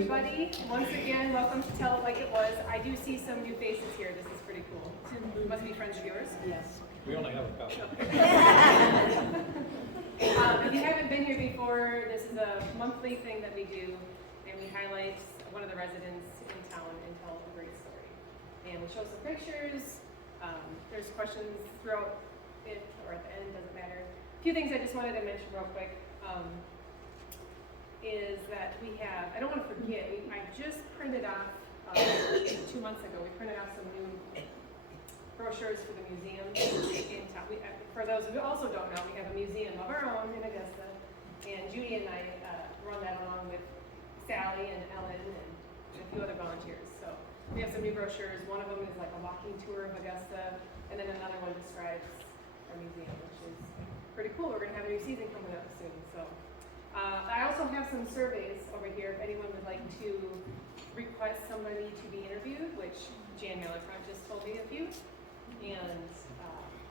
everybody. Once again, welcome to Tell It Like It Was. I do see some new faces here. This is pretty cool. Must be friends of yours. Yes. We only have a couple. If you haven't been here before, this is a monthly thing that we do, and we highlight one of the residents in town and tell a great story. And we show some pictures. There's questions throughout it, or at the end, doesn't matter. A few things I just wanted to mention real quick. Is that we have, I don't want to forget, I just printed off, 2 months ago, we printed off some new brochures for the museum in town. For those who also don't know, we have a museum of our own in Augusta, and Judy and I run that along with Sally and Ellen and a few other volunteers. So we have some new brochures. One of them is like a walking tour of Augusta, and then another one describes our museum, which is pretty cool. We're going to have a new season coming up soon. So. I also have some surveys over here if anyone would like to request somebody to be interviewed, which Jan Miller-Front just told me a few, and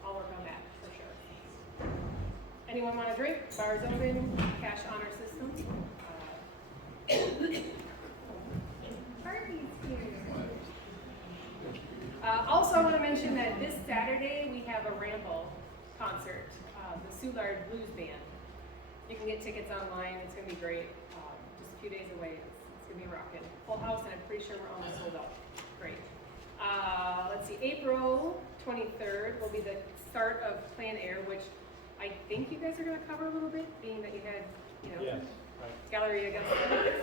I'll work on that for sure. Anyone want a drink? Bars open, cash honor system. Also, I want to mention that this Saturday we have a Ramble concert, the Soulard Blues Band. You can get tickets online. It's going to be great. Just a few days away. It's going to be rocking. Full house, and I'm pretty sure we're almost sold out. Great. Let's see. April 23rd will be the start of Plan Air, which I think you guys are going to cover a little bit, being that you had, Yes, right. Gallery Augusta.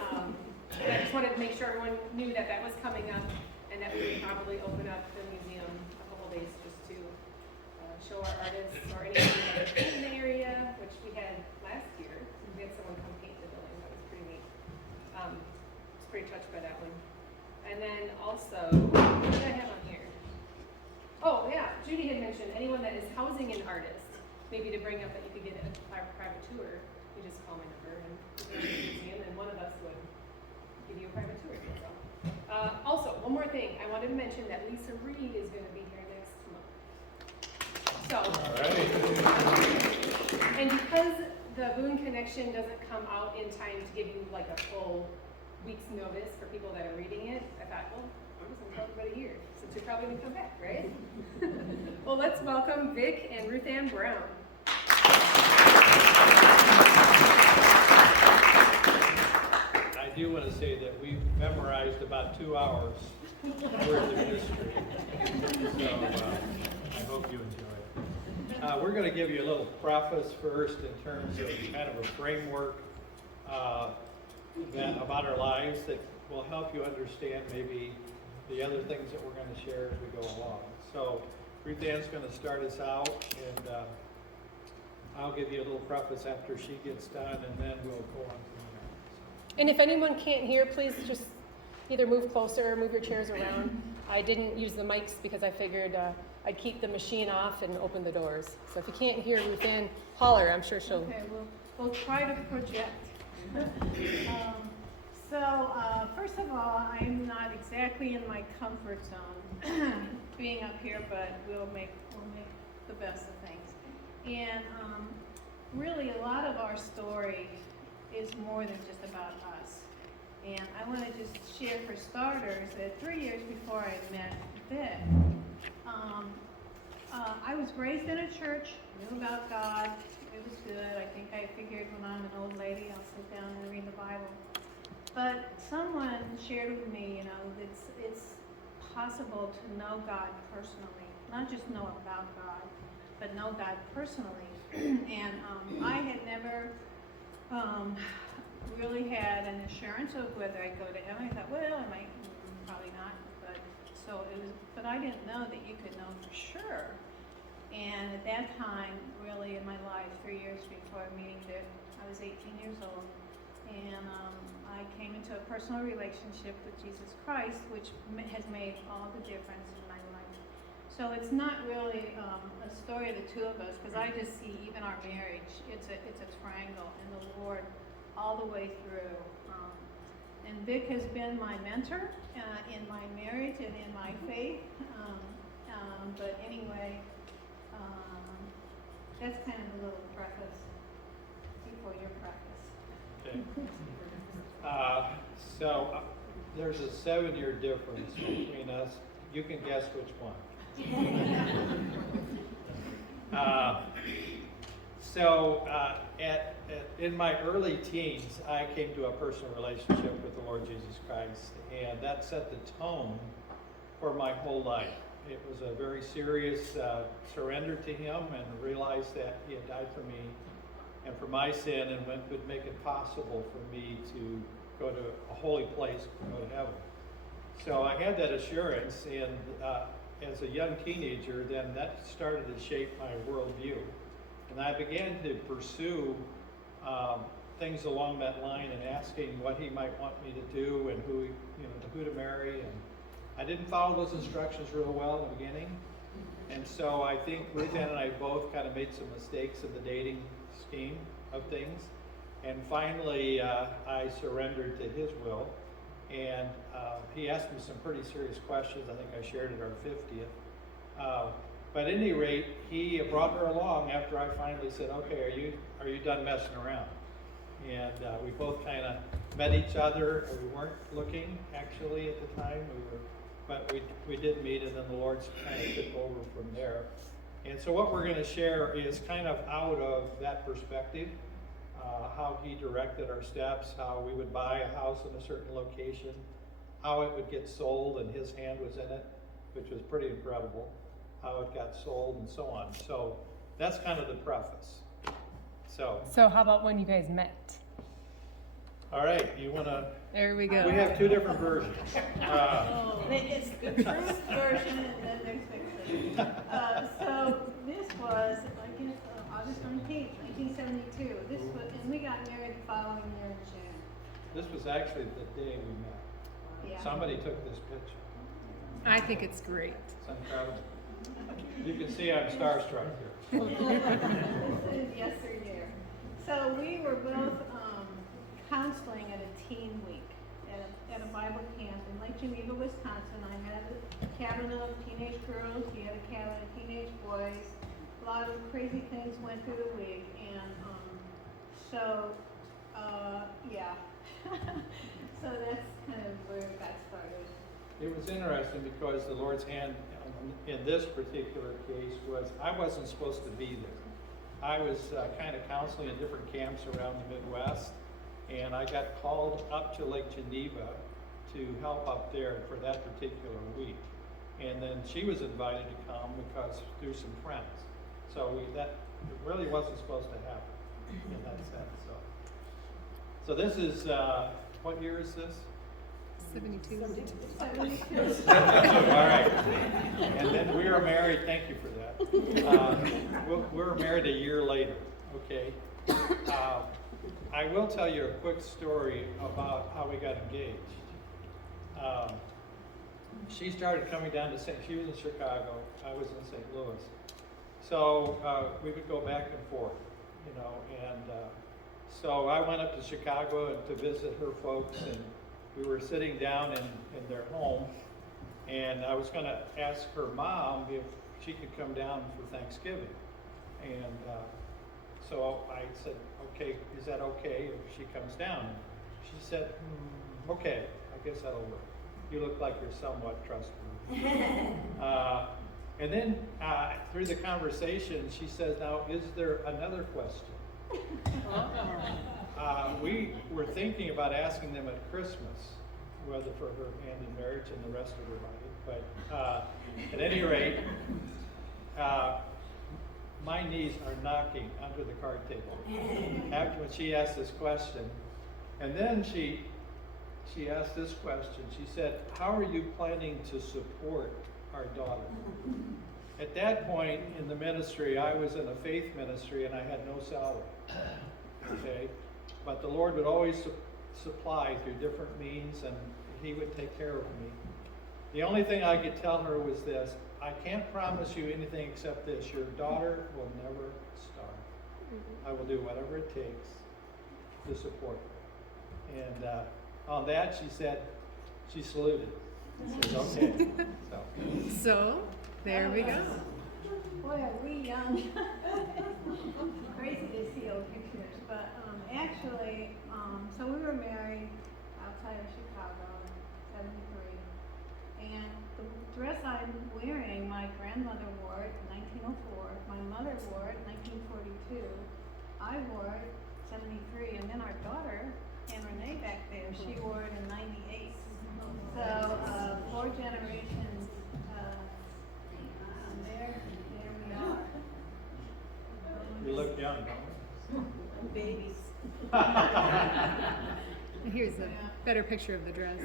And I just wanted to make sure everyone knew that that was coming up, and that we would probably open up the museum a couple days just to show our artists or anyone that is in the area, which we had last year. We had someone come paint the building. That was pretty neat. I was pretty touched by that one. And then also, what did I have on here? Oh yeah, Judy had mentioned anyone that is housing an artist, maybe to bring up that you could get a private tour. You just call my number and you go to the museum, and one of us would give you a private tour. So. Also, one more thing. I wanted to mention that Lisa Reed is going to be here next month. So, and because the Boone Connection doesn't come out in time to give you like a full week's notice for people that are reading it, I thought, well, I'm just going to tell everybody here, since you're probably going to come back, right? Well, let's welcome Vic and Ruth Ann Brown. I do want to say that we've memorized about 2 hours worth of history, so I hope you enjoy it. We're going to give you a little preface first in terms of kind of a framework about our lives that will help you understand maybe the other things that we're going to share as we go along. So Ruth Ann's going to start us out, and I'll give you a little preface after she gets done, and then we'll go on from there. And if anyone can't hear, please just either move closer or move your chairs around. I didn't use the mics because I figured I'd keep the machine off and open the doors. So if you can't hear Ruth Ann, holler. I'm sure she'll. Okay, we'll try to project. First of all, I'm not exactly in my comfort zone being up here, but we'll make the best of things. And really, a lot of our story is more than just about us. And I want to just share, for starters, that 3 years before I met Vic, I was raised in a church, knew about God. It was good. I think I figured when I'm an old lady, I'll sit down and read the Bible. But someone shared with me, it's possible to know God personally, not just know about God, but know God personally. And I had never really had an assurance of whether I'd go to heaven. I thought, well, I might, probably not. But I didn't know that you could know for sure. And at that time, really in my life, 3 years before meeting Vic, I was 18 years old. And I came into a personal relationship with Jesus Christ, which has made all the difference in my life. So it's not really a story of the two of us, because I just see even our marriage, it's a triangle in the Lord all the way through. And Vic has been my mentor in my marriage and in my faith. But anyway, that's kind of a little preface before your preface. Okay. So there's a 7-year difference between us. You can guess which one. In my early teens, I came to a personal relationship with the Lord Jesus Christ, and that set the tone for my whole life. It was a very serious surrender to Him, and realized that He had died for me and for my sin, and would make it possible for me to go to a holy place, go to heaven. So I had that assurance, and as a young teenager, then that started to shape my worldview. And I began to pursue things along that line and asking what He might want me to do and who to marry. And I didn't follow those instructions real well in the beginning. And so I think Ruth Ann and I both kind of made some mistakes in the dating scheme of things. And finally, I surrendered to His will. And He asked me some pretty serious questions. I think I shared at our 50th. But at any rate, He brought her along after I finally said, okay, are you done messing around? And we both kind of met each other. We weren't looking, actually, at the time. But we did meet, and then the Lord kind of took over from there. And so what we're going to share is kind of out of that perspective, how He directed our steps, how we would buy a house in a certain location, how it would get sold, and His hand was in it, which was pretty incredible, how it got sold, and so on. So that's kind of the preface. So how about when you guys met? All right, you want to... There we go. We have two different versions. It's the truth version, and then there's fiction. So this was, I guess, August 19th, 1972. And we got married the following year in June. This was actually the day we met. Yeah. Somebody took this picture. I think it's great. It's incredible. You can see I'm starstruck here. This is yesteryear. So we were both counseling at a teen week at a Bible camp in Lake Geneva, Wisconsin. I had a cabin of teenage girls. He had a cabin of teenage boys. A lot of crazy things went through the week, and yeah. So that's kind of where it got started. It was interesting because the Lord's hand in this particular case was, I wasn't supposed to be there. I was kind of counseling in different camps around the Midwest, and I got called up to Lake Geneva to help up there for that particular week. And then she was invited to come because through some friends. So that really wasn't supposed to happen in that sense. So this is, what year is this? 72. 72. All right. And then we were married, thank you for that. We were married a year later, okay? I will tell you a quick story about how we got engaged. She started coming down to she was in Chicago, I was in St. Louis. So we would go back and forth, and so I went up to Chicago to visit her folks, and we were sitting down in their home, and I was going to ask her mom if she could come down for Thanksgiving. And so I said, okay, is that okay if she comes down? She said, okay, I guess that'll work. You look like you're somewhat trustworthy. And then through the conversation, she says, now, is there another question? We were thinking about asking them at Christmas, whether for her hand in marriage and the rest of her life. But at any rate, my knees are knocking under the card table after when she asked this question. And then she asked this question. She said, how are you planning to support our daughter? At that point in the ministry, I was in a faith ministry and I had no salary. Okay? But the Lord would always supply through different means, and He would take care of me. The only thing I could tell her was this: I can't promise you anything except this: your daughter will never starve. I will do whatever it takes to support her. And on that, she saluted. She said, okay. So, there we go. Boy, are we young. Crazy to see old pictures, but actually, so we were married, I'll outside of Chicago, 73. And the dress I'm wearing, my grandmother wore it in 1904, my mother wore it in 1942, I wore it 73, and then our daughter, Anne Renee back there, she wore it in 98. So, 4 generations, there we are. We look young, don't Babies. Here's a better picture of the dress.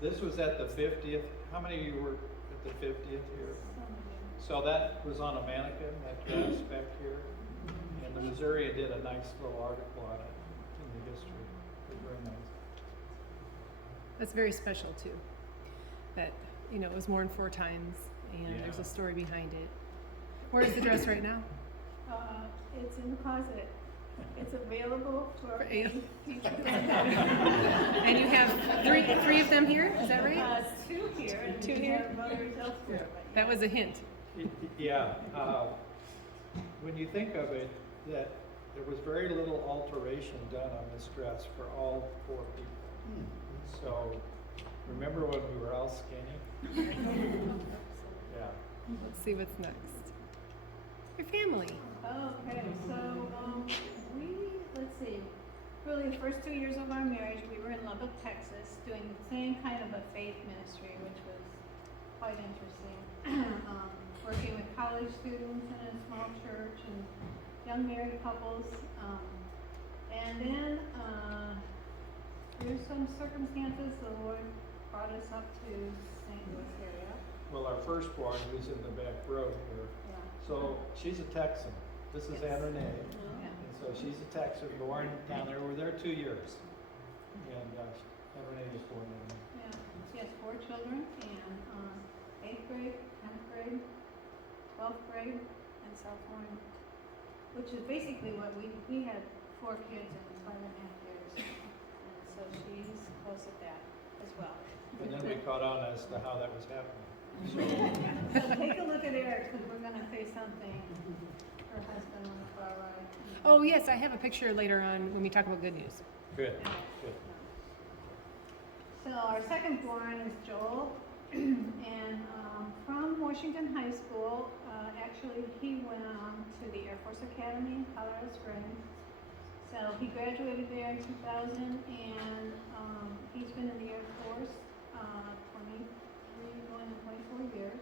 we? This was at the 50th. How many of you were at the 50th here? So that was on a mannequin, that dress back here. And the Missouri did a nice little article on it in the history. It was very nice. That's very special too. That, you know, it was worn 4 times and there's Yeah. a story behind it. Where's the dress right now? It's in the closet. It's available for For you. future. And you have three of them here, is that right? 2 here and 2 we here? have others elsewhere. but That was a hint. Yeah, when you think of it, that there was very little alteration done on this dress for all 4 people. So, remember when we were all skinny? Yeah. Let's see what's next. Your family. Okay, so, let's see, really the first 2 years of our marriage, we were in Lubbock, Texas, doing the same kind of a faith ministry, which was quite interesting. Working with college students in a small church and young married couples. And then, through some circumstances, the Lord brought us up to St. Louis area. Well, our firstborn, who's in the back row here, Yeah. so she's a Texan. This is Anne Renee. Yeah. And so she's a Texan, born down there. We were there 2 years. And Anne Renee was born in there. Yeah, she has 4 children, and 8th grade, 10th grade, 12th grade, and sophomore, which is basically what we had 4 kids in 5.5 years. And so she's close at that as well. And then we caught on as to how that was happening. So take a look at Eric, because we're going to say something, her husband on the far right. Oh yes, I have a picture later on when we talk about good news. Good, Yeah. good. So our second born is Joel, and from Washington High School, actually he went on to the Air Force Academy in Colorado Springs. So he graduated there in 2000, and he's been in the Air Force 23, going on 24 years.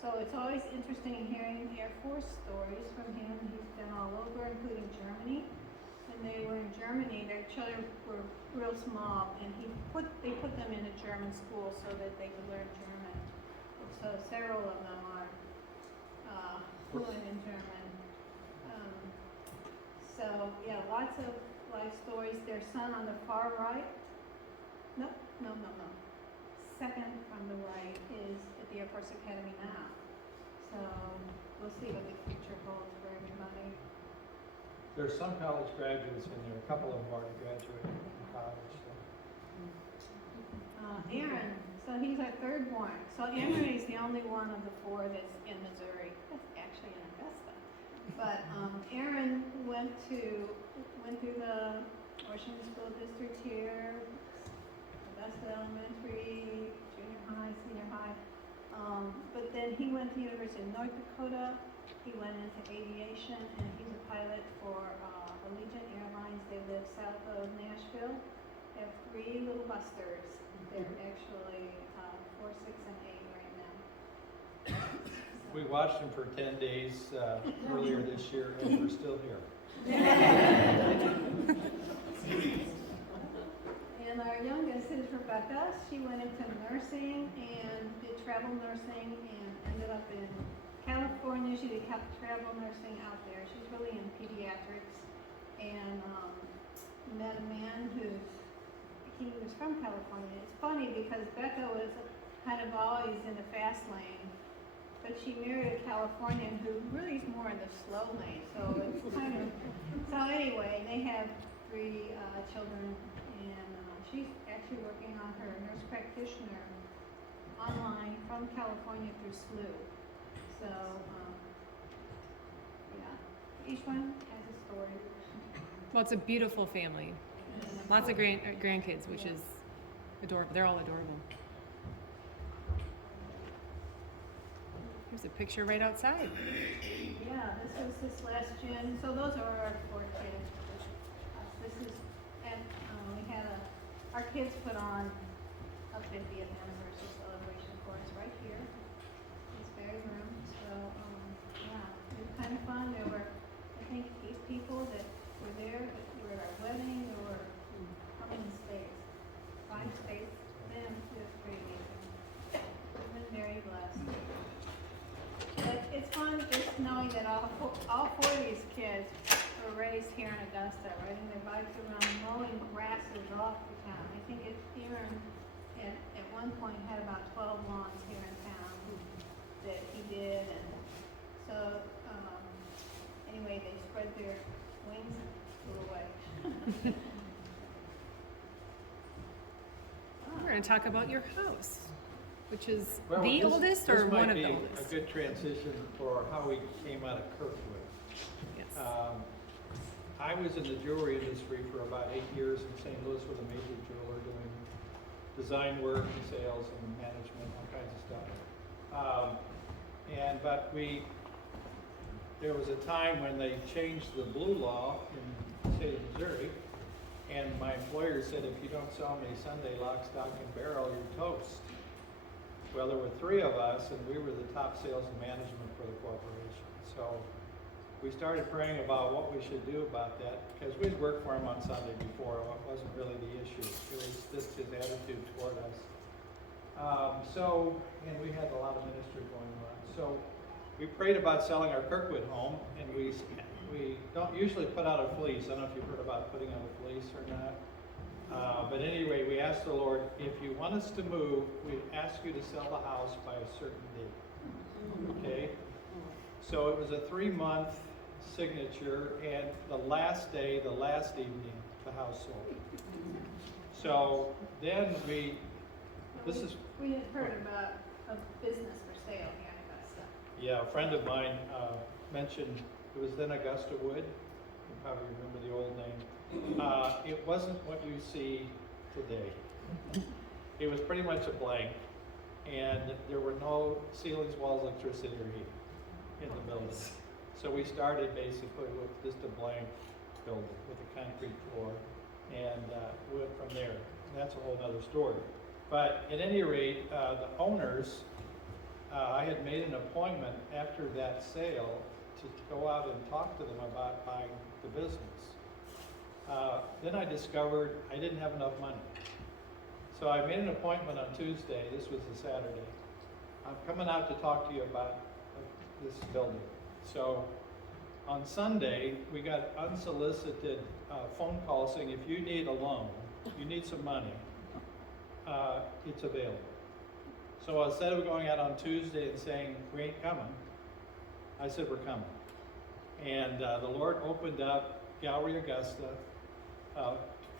So it's always interesting hearing Air Force stories from him. He's been all over, including Germany. When they were in Germany, their children were real small, and they put them in a German school so that they could learn German. So several of them are fluent in German. So yeah, lots of life stories. Their son on the far right, no. Second from the right is at the Air Force Academy now. So we'll see what the future holds for everybody. There's some college graduates in there. A couple of them already graduated from college. So. Aaron, so he's our third born. So Aaron is the only one of the 4 that's in Missouri. That's actually in Augusta. But Aaron went through the Washington School District here, Augusta Elementary, junior high, senior high. But then he went to the University of North Dakota. He went into aviation, and he's a pilot for Allegiant Airlines. They live south of Nashville. They have 3 little busters. They're actually 4, 6, and 8 right now. We watched them for 10 days earlier this year, and we're still here. And our youngest is Rebecca. She went into nursing and did travel nursing and ended up in California. She did travel nursing out there. She's really in pediatrics, and met a man he was from California. It's funny because Becca was kind of always in the fast lane, but she married a Californian who really is more in the slow lane. So it's kind of, so anyway, they have 3 children, and she's actually working on her nurse practitioner online from California through SLU. So, yeah, each one has a story. Well, it's a beautiful family. And Lots of grandkids, which is adorable. They're all adorable. Here's a picture right outside. Yeah, this was this last June, so those are our 4 kids. This is, and we had our kids put on a 50th anniversary celebration for us right here, this very room. So, yeah, it was kind of fun. There were, I think, 8 people that were there. We were at our wedding. There were, how many states? 5 states. Then it was pretty amazing. I've been very blessed. But it's fun just knowing that all 4 of these kids were raised here in Augusta, riding their bikes around, mowing grasses off the town. I think it's here at one point had about 12 lawns here in town that he did, and so anyway, they spread their wings and flew away. We're going to talk about your house, which is Well, the oldest or one of the This might oldest? be a good transition for how we came out of Kirkwood. Yes. I was in the jewelry industry for about 8 years in St. Louis with a major jeweler doing design work and sales and management, all kinds of stuff. But there was a time when they changed the blue law in the state of Missouri, and my employer said, if you don't sell me Sunday lock, stock, and barrel, you're toast. Well, there were 3 of us, and we were the top sales and management for the corporation. So we started praying about what we should do about that, because we'd worked for him on Sunday before. It wasn't really the issue. It was just his attitude toward us. And we had a lot of ministry going on. So we prayed about selling our Kirkwood home, and we don't usually put out a fleece. I don't know if you've heard about putting out a fleece or not. But anyway, we asked the Lord, if you want us to move, we ask you to sell the house by a certain date. Okay? So it was a 3-month signature, and the last day, the last evening, the house sold. So then we had heard about a business for sale here in Augusta. Yeah, a friend of mine mentioned, it was then Augusta Wood. You probably remember the old name. It wasn't what you see today. It was pretty much a blank, and there were no ceilings, walls, electricity, or heat in the building. So we started basically with just a blank building with a concrete floor, and went from there. That's a whole other story. But at any rate, the owners, I had made an appointment after that sale to go out and talk to them about buying the business. Then I discovered I didn't have enough money. So I made an appointment on Tuesday. This was a Saturday. I'm coming out to talk to you about this building. So on Sunday, we got unsolicited phone calls saying, if you need a loan, you need some money, it's available. So instead of going out on Tuesday and saying, we ain't coming, I said, we're coming. And the Lord opened up Gallery Augusta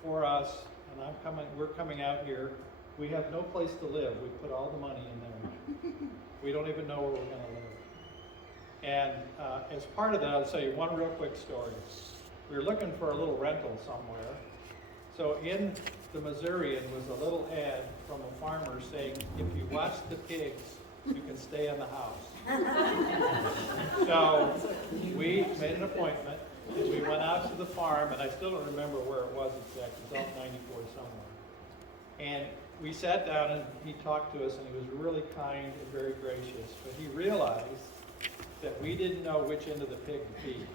for us, and we're coming out here. We have no place to live. We put all the money in there. We don't even know where we're going to live. And as part of that, I'll tell you one real quick story. We were looking for a little rental somewhere. So in the Missourian was a little ad from a farmer saying, if you watch the pigs, you can stay in the house. So we made an appointment, and we went out to the farm, and I still don't remember where it was exactly. It was out 94 somewhere. And we sat down, and he talked to us, and he was really kind and very gracious. But he realized that we didn't know which end of the pig to feed.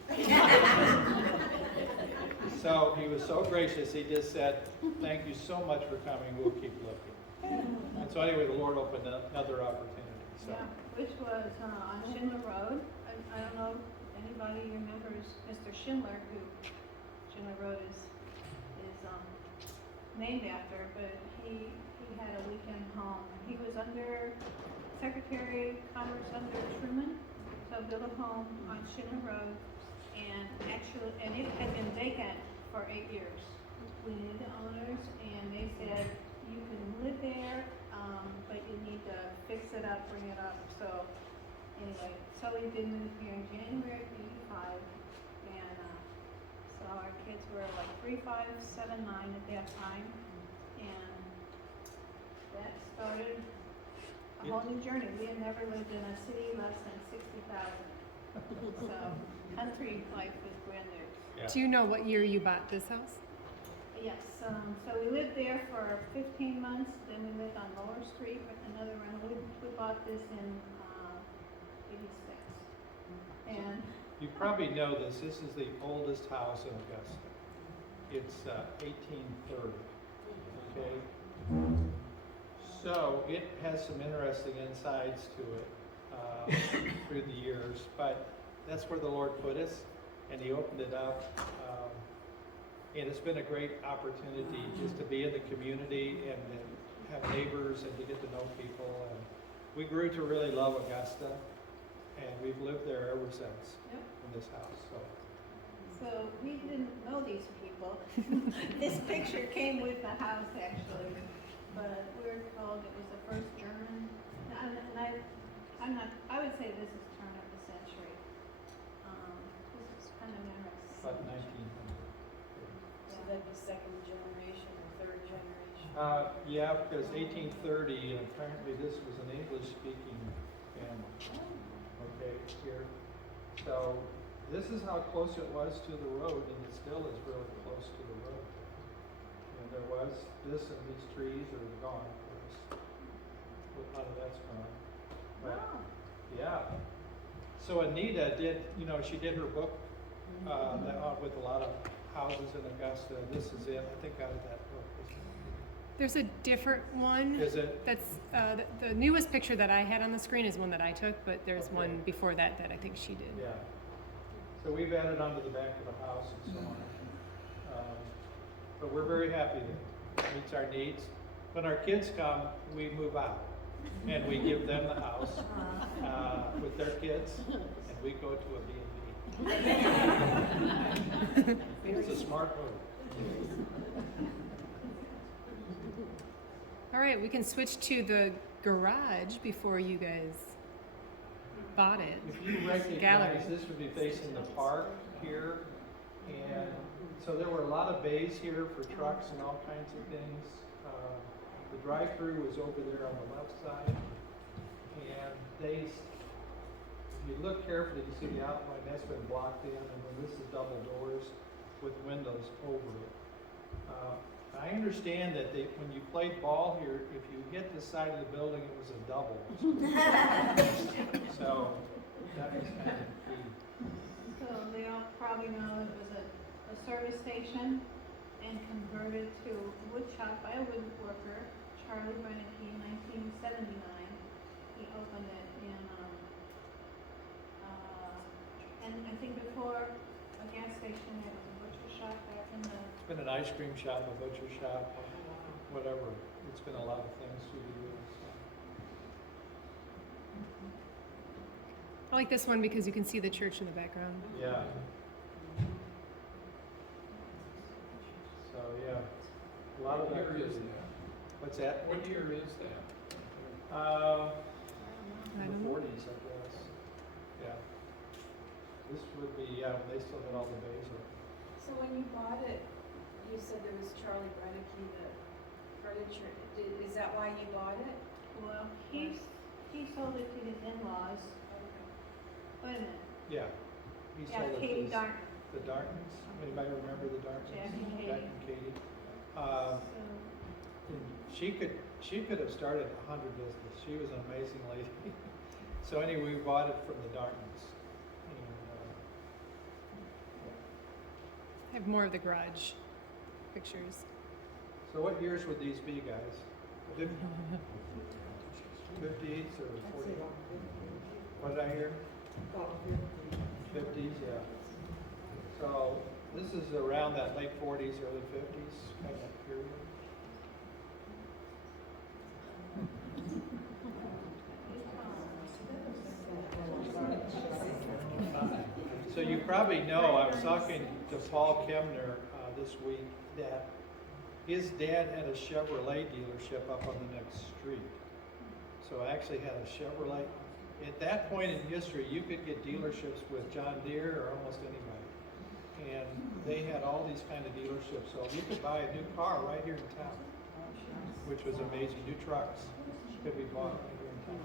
So he was so gracious, he just said, thank you so much for coming, we'll keep looking. And so anyway, the Lord opened another opportunity. So. Yeah, which was on Schindler Road. I don't know if anybody remembers Mr. Schindler, who Schindler Road is named after, but he had a weekend home. He was under Secretary of Commerce under Truman, so built a home on Schindler Road, and it had been vacant for 8 years. We needed the owners, and they said, you can live there, but you need to fix it up, bring it up. So anyway, so we did move here in January of '85, and so our kids were like 3579 at that time, and that started a whole new journey. We had never lived in a city less than 60,000, so country life was brand new. Yeah. Do you know what year you bought this house? Yes, so we lived there for 15 months, then we lived on Lower Street with another rental. We bought this in 86. And You probably know this. This is the oldest house in Augusta. It's 1830. Okay. So it has some interesting insides to it through the years, but that's where the Lord put us, and He opened it up. And it's been a great opportunity just to be in the community and have neighbors and to get to know people. And we grew to really love Augusta, and we've lived there ever since Yep. in this house. So we didn't know these people. This picture came with the house actually, but we're told it was the first German. I would say this is turn of the century. This is kind of interesting. About 1900. So that was second generation or third generation? Yeah, because 1830, and apparently this was an English-speaking family. Okay, here. So this is how close it was to the road, and it still is really close to the road. And there was this, and these trees are gone, of course. A lot of that's gone. But, Wow. yeah. So Anita did, she did her book with a lot of houses in Augusta. This is it, I think, out of that book. There's a different one. Is it? That's the newest picture that I had on the screen is one that I took, but there's Okay. one before that that I think she did. Yeah. So we've added onto the back of the house and so on. But we're very happy that it meets our needs. When our kids come, we move out and we give them the house with their kids, and we go to a B&B. It's a smart move. All right, we can switch to the garage before you guys bought it. If you recognize, Gallery. this would be facing the park here, and so there were a lot of bays here for trucks and all kinds of things. The drive-through was over there on the left side, and if you look carefully, you see the outline, that's been blocked in, and then this is double doors with windows over it. I understand that when you played ball here, if you hit the side of the building, it was a double. So that was kind of key. So they all probably know it was a service station and converted to a wood shop by a woodworker, Charlie Brennick, in 1979. He opened it and I think before a gas station, there was a butcher shop back in the. It's been an ice cream shop, a butcher shop, whatever. It's been a lot of things through the years. I like this one because you can see the church in the background. Yeah. So, yeah, a lot of What year activity. is that? What's that? What year is that? I In don't the know. 40s, I guess. Yeah. This would be, when they still had all the bays open. So when you bought it, you said there was Charlie Brennick, the furniture, is that why you bought it? Well, he sold it to his in-laws. Wait a minute. Yeah. He Yeah, sold it to Katie his- Darton. The Dartons. Anybody remember the Dartons? Jack and Katie. Jack and Katie. So, And she could have started 100 business. She was an amazing lady. So anyway, we bought it from the Dartons. And, I have more of the garage pictures. so what years would these be, guys? 50s or 40s? What did I hear? 50s, yeah. So this is around that late 40s, early 50s kind of period. So you probably know, I was talking to Paul Kemner this week, that his dad had a Chevrolet dealership up on the next street. So I actually had a Chevrolet. At that point in history, you could get dealerships with John Deere or almost anybody. and they had all these kind of dealerships, so you could buy a new car right here in town, which was amazing. New trucks could be bought right here in town.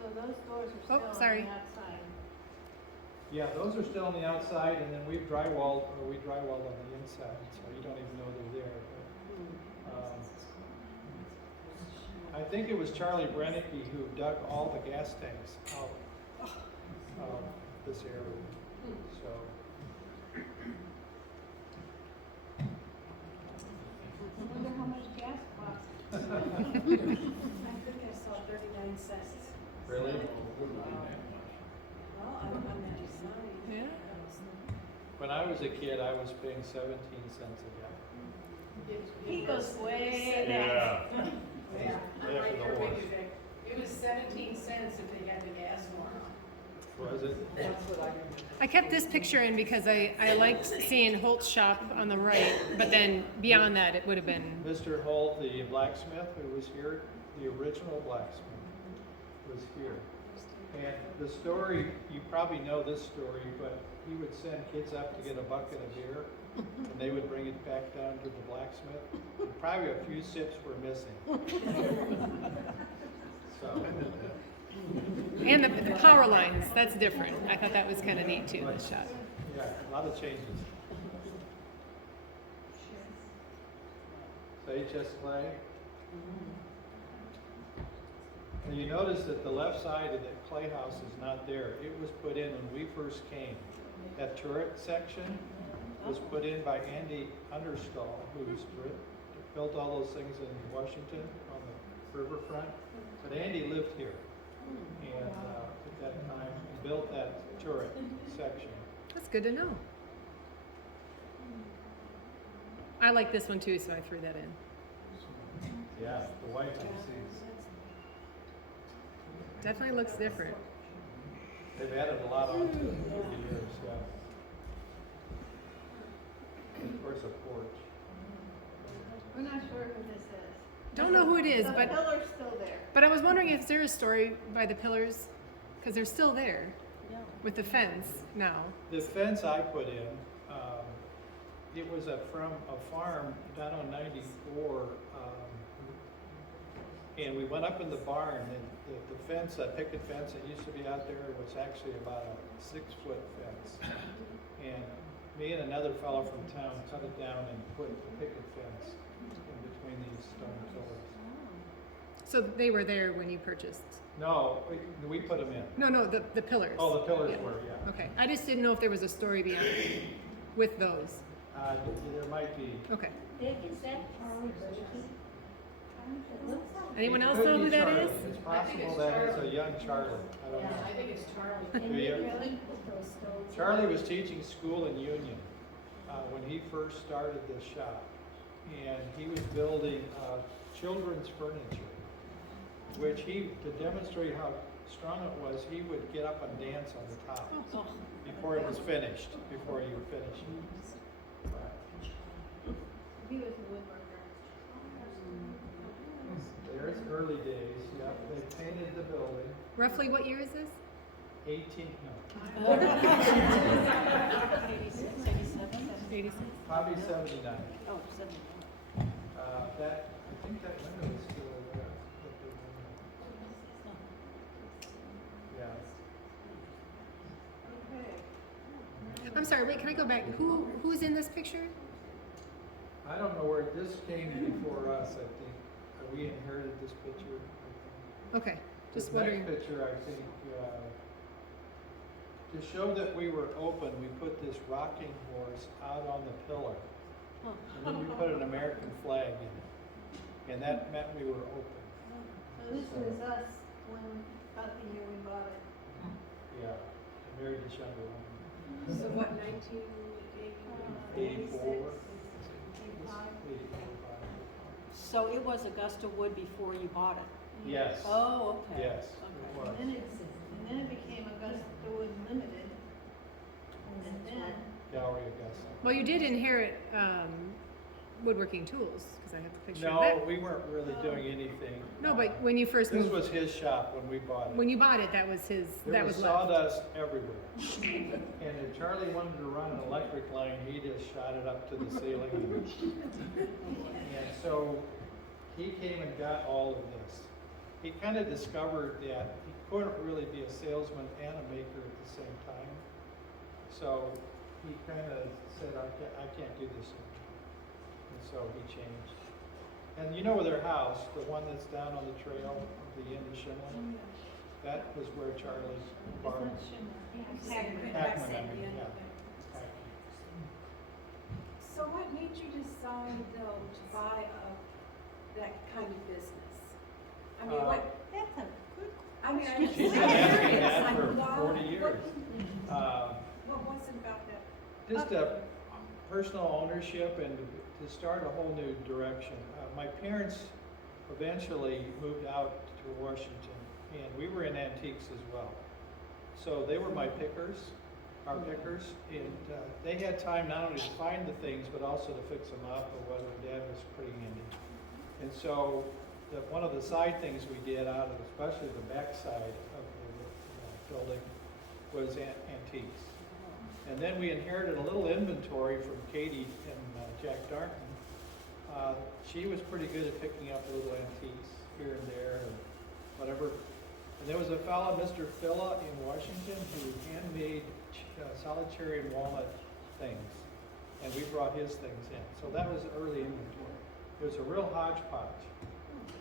So those doors are Oh, still on sorry. the outside. Yeah, those are still on the outside, and then we drywalled on the inside, so you don't even know they're there. But, I think it was Charlie Brennicky who dug all the gas tanks out of this area, so. I wonder how much gas costs. I think I saw 39 cents. Really? Well, I'm on that design. Yeah. When I was a kid, I was paying 17 cents a gallon. He goes way back. Yeah. Yeah. I'm right there with you, Vic. It was 17 cents if they had the gas more. Was it? That's what I remember. I kept this picture in because I liked seeing Holt's shop on the right, but then beyond that, it would have been, Mr. Holt, the blacksmith who was here, the original blacksmith, was here. And the story, you probably know this story, but he would send kids up to get a bucket of beer, and they would bring it back down to the blacksmith. And probably a few sips were missing. So, and the power lines, that's different. I thought that was kind of neat too, this shot. yeah, a lot of changes. So HS clay. And you notice that the left side of the clay house is not there. It was put in when we first came. That turret section was put in by Andy Understall, who's built all those things in Washington on the riverfront. But Andy lived here, and at that time built that turret section. That's good to know. I like this one too, so I threw that in. Yeah, the white seats. Definitely looks different. They've added a lot onto it over the years, yeah. And of course, a porch. We're not sure who this is. Don't know who it is, The but pillar's still there. I was wondering if there's a story by the pillars, because they're still there with the fence now. The fence I put in, it was from a farm down on 94, and we went up in the barn, and the fence, that picket fence that used to be out there, was actually about a 6-foot fence. And me and another fellow from town cut it down and put the picket fence in between these stone pillars. So they were there when you purchased? No, we put them in. No, the pillars. Oh, the pillars Yeah. were, yeah. Okay, I just didn't know if there was a story behind it with those. There might be. Okay. Vic, is that Charlie Brennicky? Anyone else Could know be who that Charlie. is? It's possible that it's a young Charlie. I don't know. I think it's Charlie. And Do you you? really put those stones? Charlie was teaching school in Union when he first started this shop, and he was building children's furniture, which to demonstrate how strong it was, he would get up and dance on the top before it was finished, before you were finished. He was a woodworker. There's early days, yeah, they painted the building, Roughly what year is this? 86, probably 79. Oh, 70. I think that window is still there. that big window. Yeah. Okay. I'm sorry, wait, can I go back? Who's in this picture? I don't know where this came before us, I think. We inherited this picture, I think. Okay, just This wondering. next picture, I think, to show that we were open, we put this rocking horse out on the pillar. And then we put an American flag in it. And that meant we were open. So this was us when, about the year we bought it. Yeah, I married this younger woman. So what, 1980? 84. 85. 85. So it was Augusta wood before you bought it? Yes. Oh, okay. Yes, it was. And then it became Augusta Wood Limited. And then, Gallery Augusta. Well, you did inherit woodworking tools, because I have a picture of No, that. we weren't really doing anything. No, but when you first This moved, was his shop when we bought it. when you bought it, that was his, There that was was left. sawdust everywhere. And if Charlie wanted to run an electric line, he just shot it up to the ceiling. And so he came and got all of this. He kind of discovered that he couldn't really be a salesman and a maker at the same time. So he kind of said, I can't do this anymore. And so he changed. And you know their house, the one that's down on the trail, the end of Shinle, that was where Charlie's bar was. Hackman, I mean, yeah. So what made you decide though to buy that kind of business? I mean, what, That's a good I mean, I'm just She's been asking curious, that like, for why- 40 years. What was it about that? Just a personal ownership and to start a whole new direction. My parents eventually moved out to Washington, and we were in antiques as well. So they were my pickers, our pickers, and they had time not only to find the things, but also to fix them up, or whether Dad was pretty handy. And so one of the side things we did out of especially the back side of the building was antiques. And then we inherited a little inventory from Katie and Jack Darton. She was pretty good at picking up little antiques here and there and whatever. And there was a fellow, Mr. Phila in Washington, who handmade solid cherry and walnut things. And we brought his things in. So that was early inventory. It was a real hodgepodge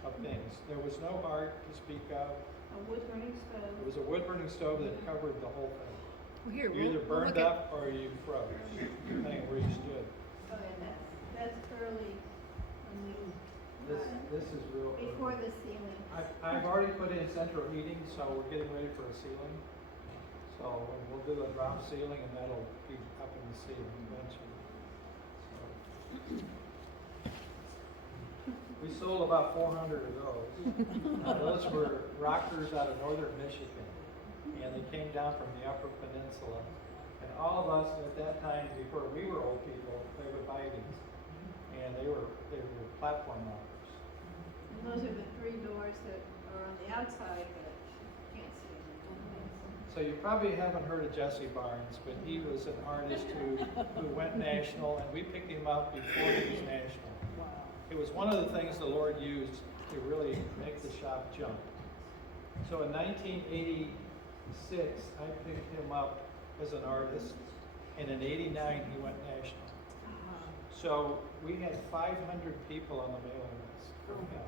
of things. There was no art to speak of. A wood burning stove. It was a wood burning stove that covered the whole thing. Well, here, You either we'll burned look up at- or you froze, depending where you stood. Oh, and that's early, when you, This is real. before the ceiling. I've already put in central heating, so we're getting ready for a ceiling. So we'll do a drop ceiling and that'll be up in the ceiling eventually. So. We sold about 400 of those. Those were rockers out of northern Michigan. And they came down from the Upper Peninsula. And all of us at that time, before we were old people, they were buy these. And they were platform rockers. And those are the three doors that are on the outside that you can't see. So you probably haven't heard of Jesse Barnes, but he was an artist who went national, and we picked him up before he was national. It was one of the things the Lord used to really make the shop jump. So in 1986, I picked him up as an artist, and in '89 he went national. So we had 500 people on the mailing list from him.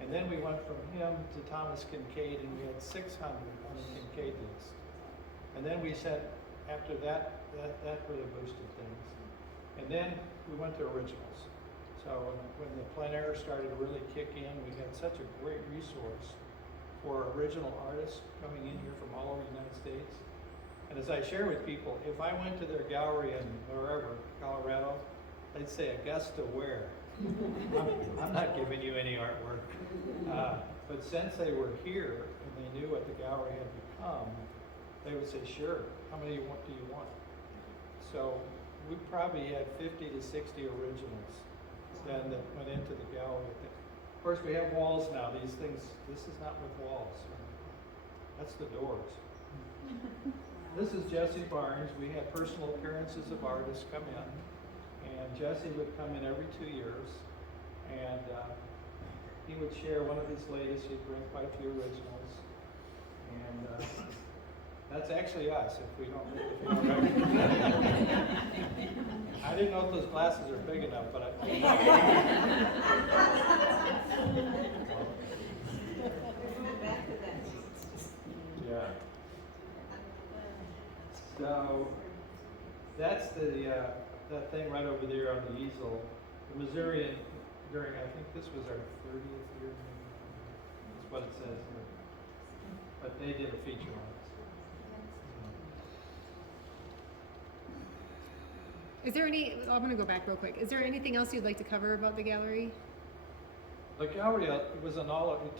And then we went from him to Thomas Kincaid, and we had 600 on the Kincaid list. And then we said, after that really boosted things. And then we went to originals. So when the plein air started to really kick in, we had such a great resource for original artists coming in here from all over the United States. And as I share with people, if I went to their gallery in wherever, Colorado, they'd say, Augusta, where? I'm not giving you any artwork. But since they were here and they knew what the gallery had become, they would say, sure, how many do you want? So we probably had 50 to 60 originals then that went into the gallery. Of course, we have walls now. These things, this is not with walls. That's the doors. This is Jesse Barnes. We had personal appearances of artists come in. And Jesse would come in every 2 years. And he would share one of his latest. He'd bring quite a few originals. And that's actually us, if you don't recognize. I didn't know if those glasses are big enough, but I think. Back to that. Yeah. So that's that thing right over there on the easel. The Missourian, during, I think this was our 30th year, maybe. That's what it says here. But they did a feature on us. Is there I'm gonna go back real quick. Is there anything else you'd like to cover about the gallery? The gallery was it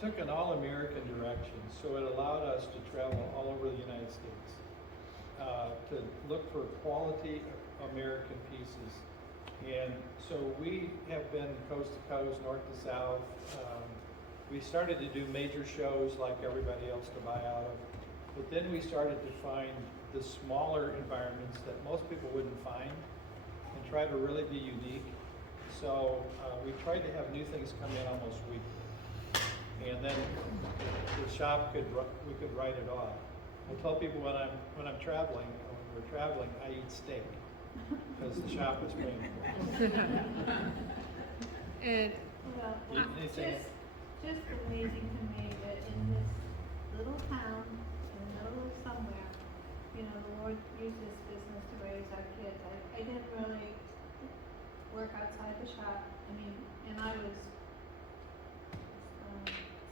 took an all-American direction, so it allowed us to travel all over the United States to look for quality American pieces And so we have been coast to coast, north to south. We started to do major shows like everybody else to buy out of. But then we started to find the smaller environments that most people wouldn't find and try to really be unique. So we tried to have new things come in almost weekly. And then the shop we could write it off. I tell people when I'm traveling, when we're traveling, I eat steak because the shop is paying for it. And Well, it's Anything? just amazing to me that in this little town, in the middle of somewhere, you know, the Lord used this business to raise our kids. I didn't really work outside the shop. I mean, and I was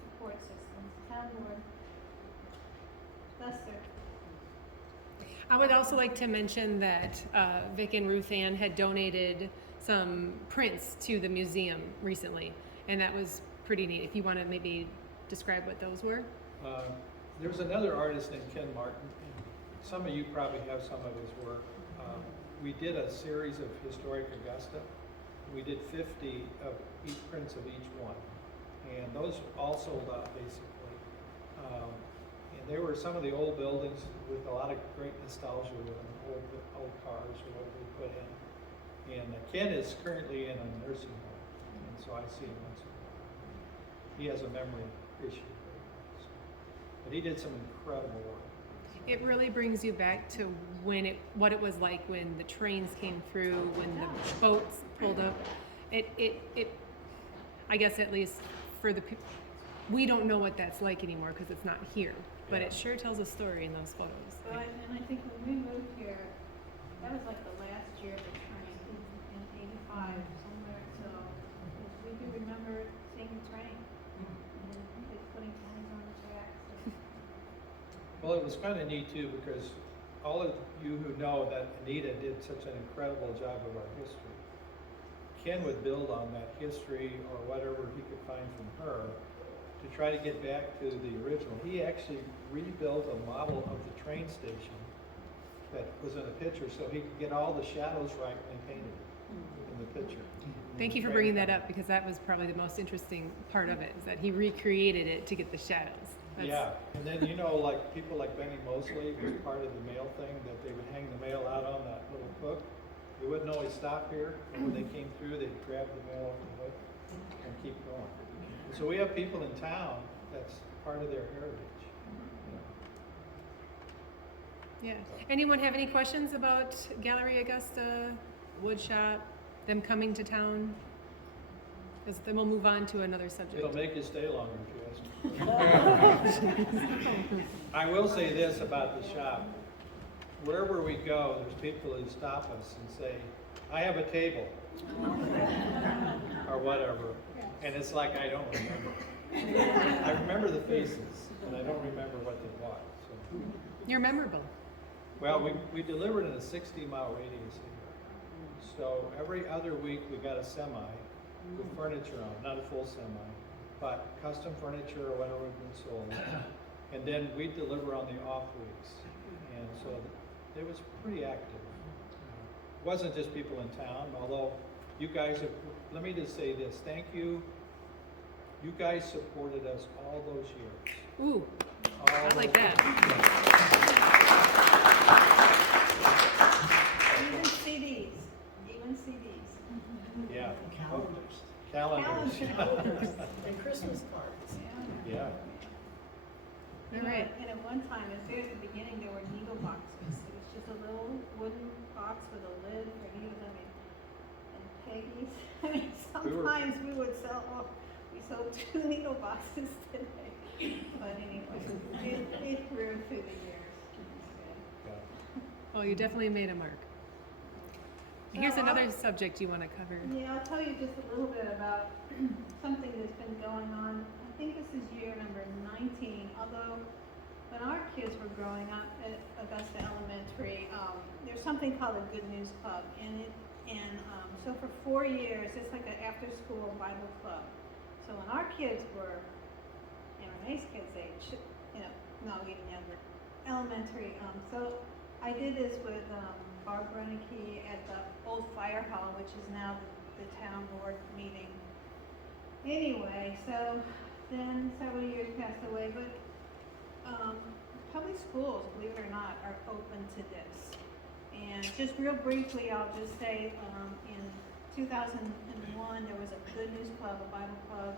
support systems, town board. Bless her. I would also like to mention that Vic and Ruth Ann had donated some prints to the museum recently, and that was pretty neat. If you want to maybe describe what those were. There's another artist named Ken Martin. And some of you probably have some of his work. We did a series of historic Augusta. We did 50 of each prints of each one, and those all sold out basically. And they were some of the old buildings with a lot of great nostalgia with them, old cars or what we put in. And Ken is currently in a nursing home, and so I see him once in a while. He has a memory issue, but he did some incredible work. It really brings you back to what it was like when the trains came through, when the boats pulled up. I guess at least for the people, we don't know what that's like anymore because it's not here. But Yeah. it sure tells a story in those photos. Well, and I think when we moved here, that was like the last year of the train in '85 somewhere. So we do remember seeing the train and kids putting pennies on the tracks. Well, it was kind of neat too because all of you who know that Anita did such an incredible job of our history, Ken would build on that history or whatever he could find from her to try to get back to the original. He actually rebuilt a model of the train station that was in a picture so he could get all the shadows right when he painted it in the picture. Thank you for bringing that up because that was probably the most interesting part of it, is that he recreated it to get the shadows. Yeah, and then like people like Benny Mosley was part of the mail thing, that they would hang the mail out on that little hook. They wouldn't always stop here, and when they came through, they'd grab the mail off the hook and keep going. And so we have people in town that's part of their heritage. Yeah. Anyone have any questions about Gallery Augusta, wood shop, them coming to town? Because then we'll move on to another subject. It'll make you stay longer if you ask me. I will say this about the shop. Wherever we go, there's people who stop us and say, I have a table, or whatever. And it's like, I don't remember. I remember the faces, and I don't remember what they bought. So. You're memorable. Well, we delivered in a 60-mile radius here. So every other week, we got a semi with furniture on, not a full semi, but custom furniture or whatever had been sold. And then we deliver on the off weeks. And so it was pretty active. It wasn't just people in town, although you guys have, let me just say this, thank you. You guys supported us all those years. Ooh, All I like those that. Even CDs. Yeah. Calendars. Calendars. And Christmas cards. Yeah. You All know, right. and at one time, at the very beginning, there were needle boxes. It was just a little wooden box with a lid for needles. I mean, and Peggy's. I mean, sometimes we would sell. Oh, we sold 2 needle boxes today. But anyway, it grew through the years. Yeah. Oh, you definitely made a mark. Here's So another subject you want to cover. Yeah, I'll tell you just a little bit about something that's been going on. I think this is year number 19, although when our kids were growing up at Augusta Elementary, there's something called a Good News Club, and so for 4 years, it's like an after-school Bible club. So when our kids were, Renee's kids' age, no, even younger, elementary, so I did this with Barb Renicky at the old fire fire hall, which is now the town board meeting. Anyway, so then several years passed away, but public schools, believe it or not, are open to this. And just real briefly, I'll just say, in 2001, there was a Good News Club, a Bible club,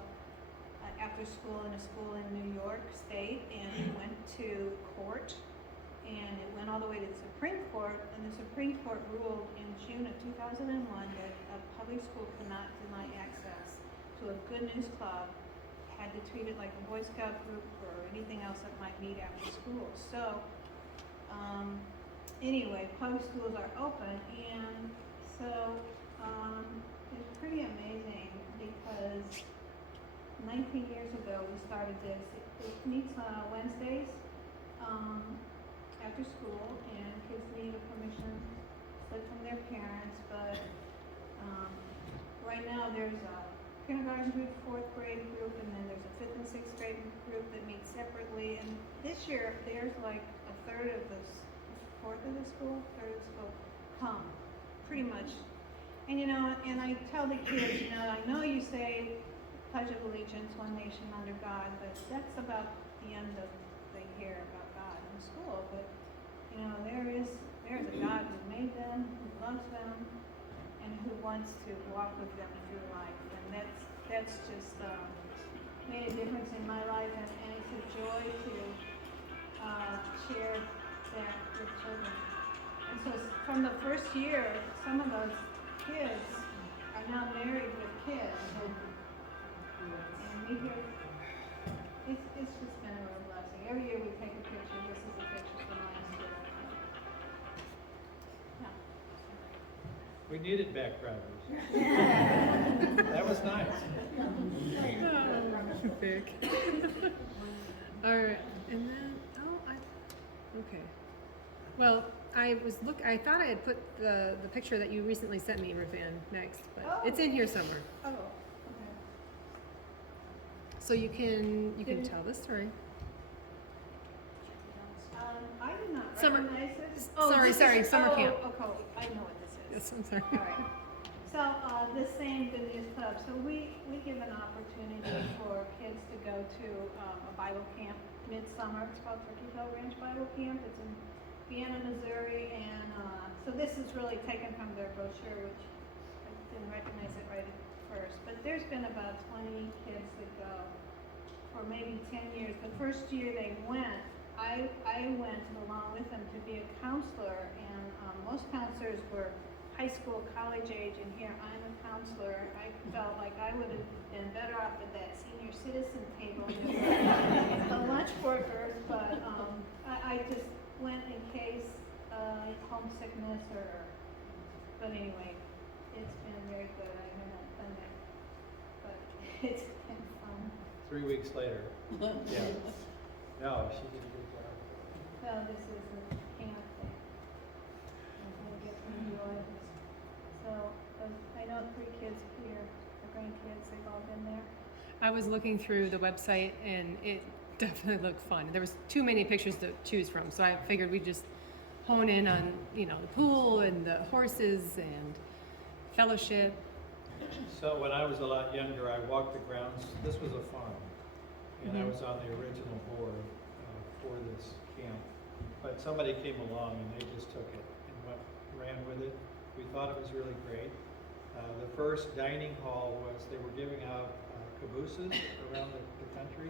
after school in a school in New York State, and it went to court, and it went all the way to the Supreme Court, and the Supreme Court ruled in June of 2001 that a public school could not deny access to a Good News Club, had to treat it like a Boy Scout group or anything else that might meet after school. So, anyway, public schools are open, and so it's pretty amazing because 19 years ago we started this. It meets Wednesdays after school, and kids need a permission slip from their parents, but right now there's a kindergarten group, 4th grade group, and then there's a 5th and 6th grade group that meet separately. And this year, there's like a third of the fourth of the school come, pretty much. And you know, and I tell the kids, you know, I know you say Pledge of Allegiance, one nation under God, but that's about the end of they hear about God in school. But you know, there's a God who made them, who loves them, and who wants to walk with them through life. And that's just made a difference in my life, and it's a joy to share that with children. And so from the first year, some of those kids are now married with kids, and we hear, it's just been a real blessing. Every year we take a picture. This is a picture from last year. Yeah. We needed back drivers. That was nice. Vic. All right, and then okay. Well, I thought I had put the picture that you recently sent me, Ruth Ann, next, but it's in here somewhere. Oh, okay. So you can tell the story. I did not Summer- recognize this. sorry, summer camp. Okay, I know what this is. Yes, I'm sorry. All right. So, the same Good News Club, so we give an opportunity for kids to go to a Bible camp midsummer. It's called Turkey Hill Ranch Bible Camp. It's in Vienna, Missouri, and so this is really taken from their brochure, which I didn't recognize it right at first. But there's been about 20 kids that go for maybe 10 years. The first year they went, I went along with them to be a counselor, and most counselors were high school, college age, and here I'm a counselor. I felt like I would have been better off at that senior citizen table than the lunch workers, but I just went in case homesickness but anyway, it's been very good. I haven't done it, but it's been fun. 3 weeks later. Yeah. No, she did a good job. So this is a camp thing. I get to enjoy this. So I know 3 kids here, the grandkids, they've all been there. I was looking through the website and it definitely looked fun. There was too many pictures to choose from, so I figured we'd just hone in on, you know, the pool and the horses and fellowship. So when I was a lot younger, I walked the grounds. This was a farm, and I was on the original board for this camp. But somebody came along and they just took it and ran with it. We thought it was really great. The first dining hall was, they were giving out cabooses around the country,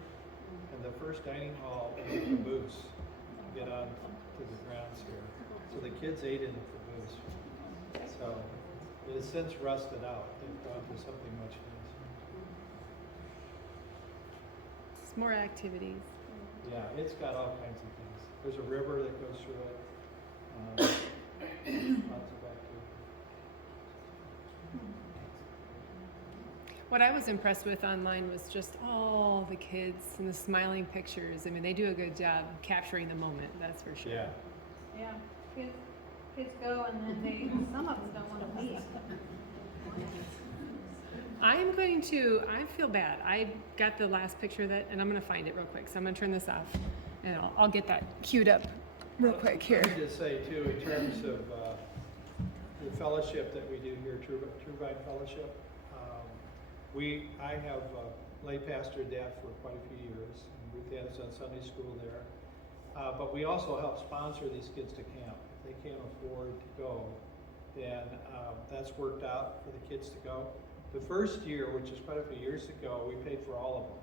and the first dining hall was a caboose to get on to the grounds here. So the kids ate in the caboose. So it has since rusted out. They've gone to something much nicer. It's more activities. Yeah, it's got all kinds of things. There's a river that goes through it. Lots of activity. What I was impressed with online was just all the kids and the smiling pictures. I mean, they do a good job capturing the moment, that's for sure. Yeah. Yeah, kids go and then some of them don't want to leave. I feel bad. I got the last picture of that, and I'm going to find it real quick. So I'm going to turn this off, and I'll get that queued up real quick here. Let me just say too, in terms of the fellowship that we do here, True Vine Fellowship. I have lay pastor dad for quite a few years, and Ruth Ann's done Sunday school there. But we also help sponsor these kids to camp. If they can't afford to go, then that's worked out for the kids to go. The first year, which is quite a few years ago, we paid for all of them.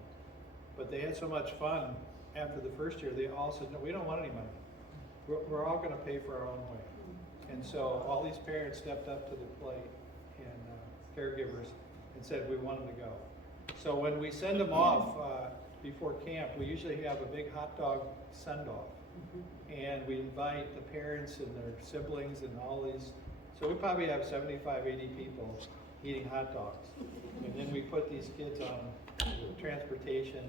But they had so much fun after the first year, they all said, no, we don't want any money. We're all gonna pay for our own way. And so all these parents stepped up to the plate, and caregivers, and said we want them to go. So when we send them off before camp, we usually have a big hot dog send-off. And we invite the parents and their siblings and all these, so we probably have 75, 80 people eating hot dogs. And then we put these kids on transportation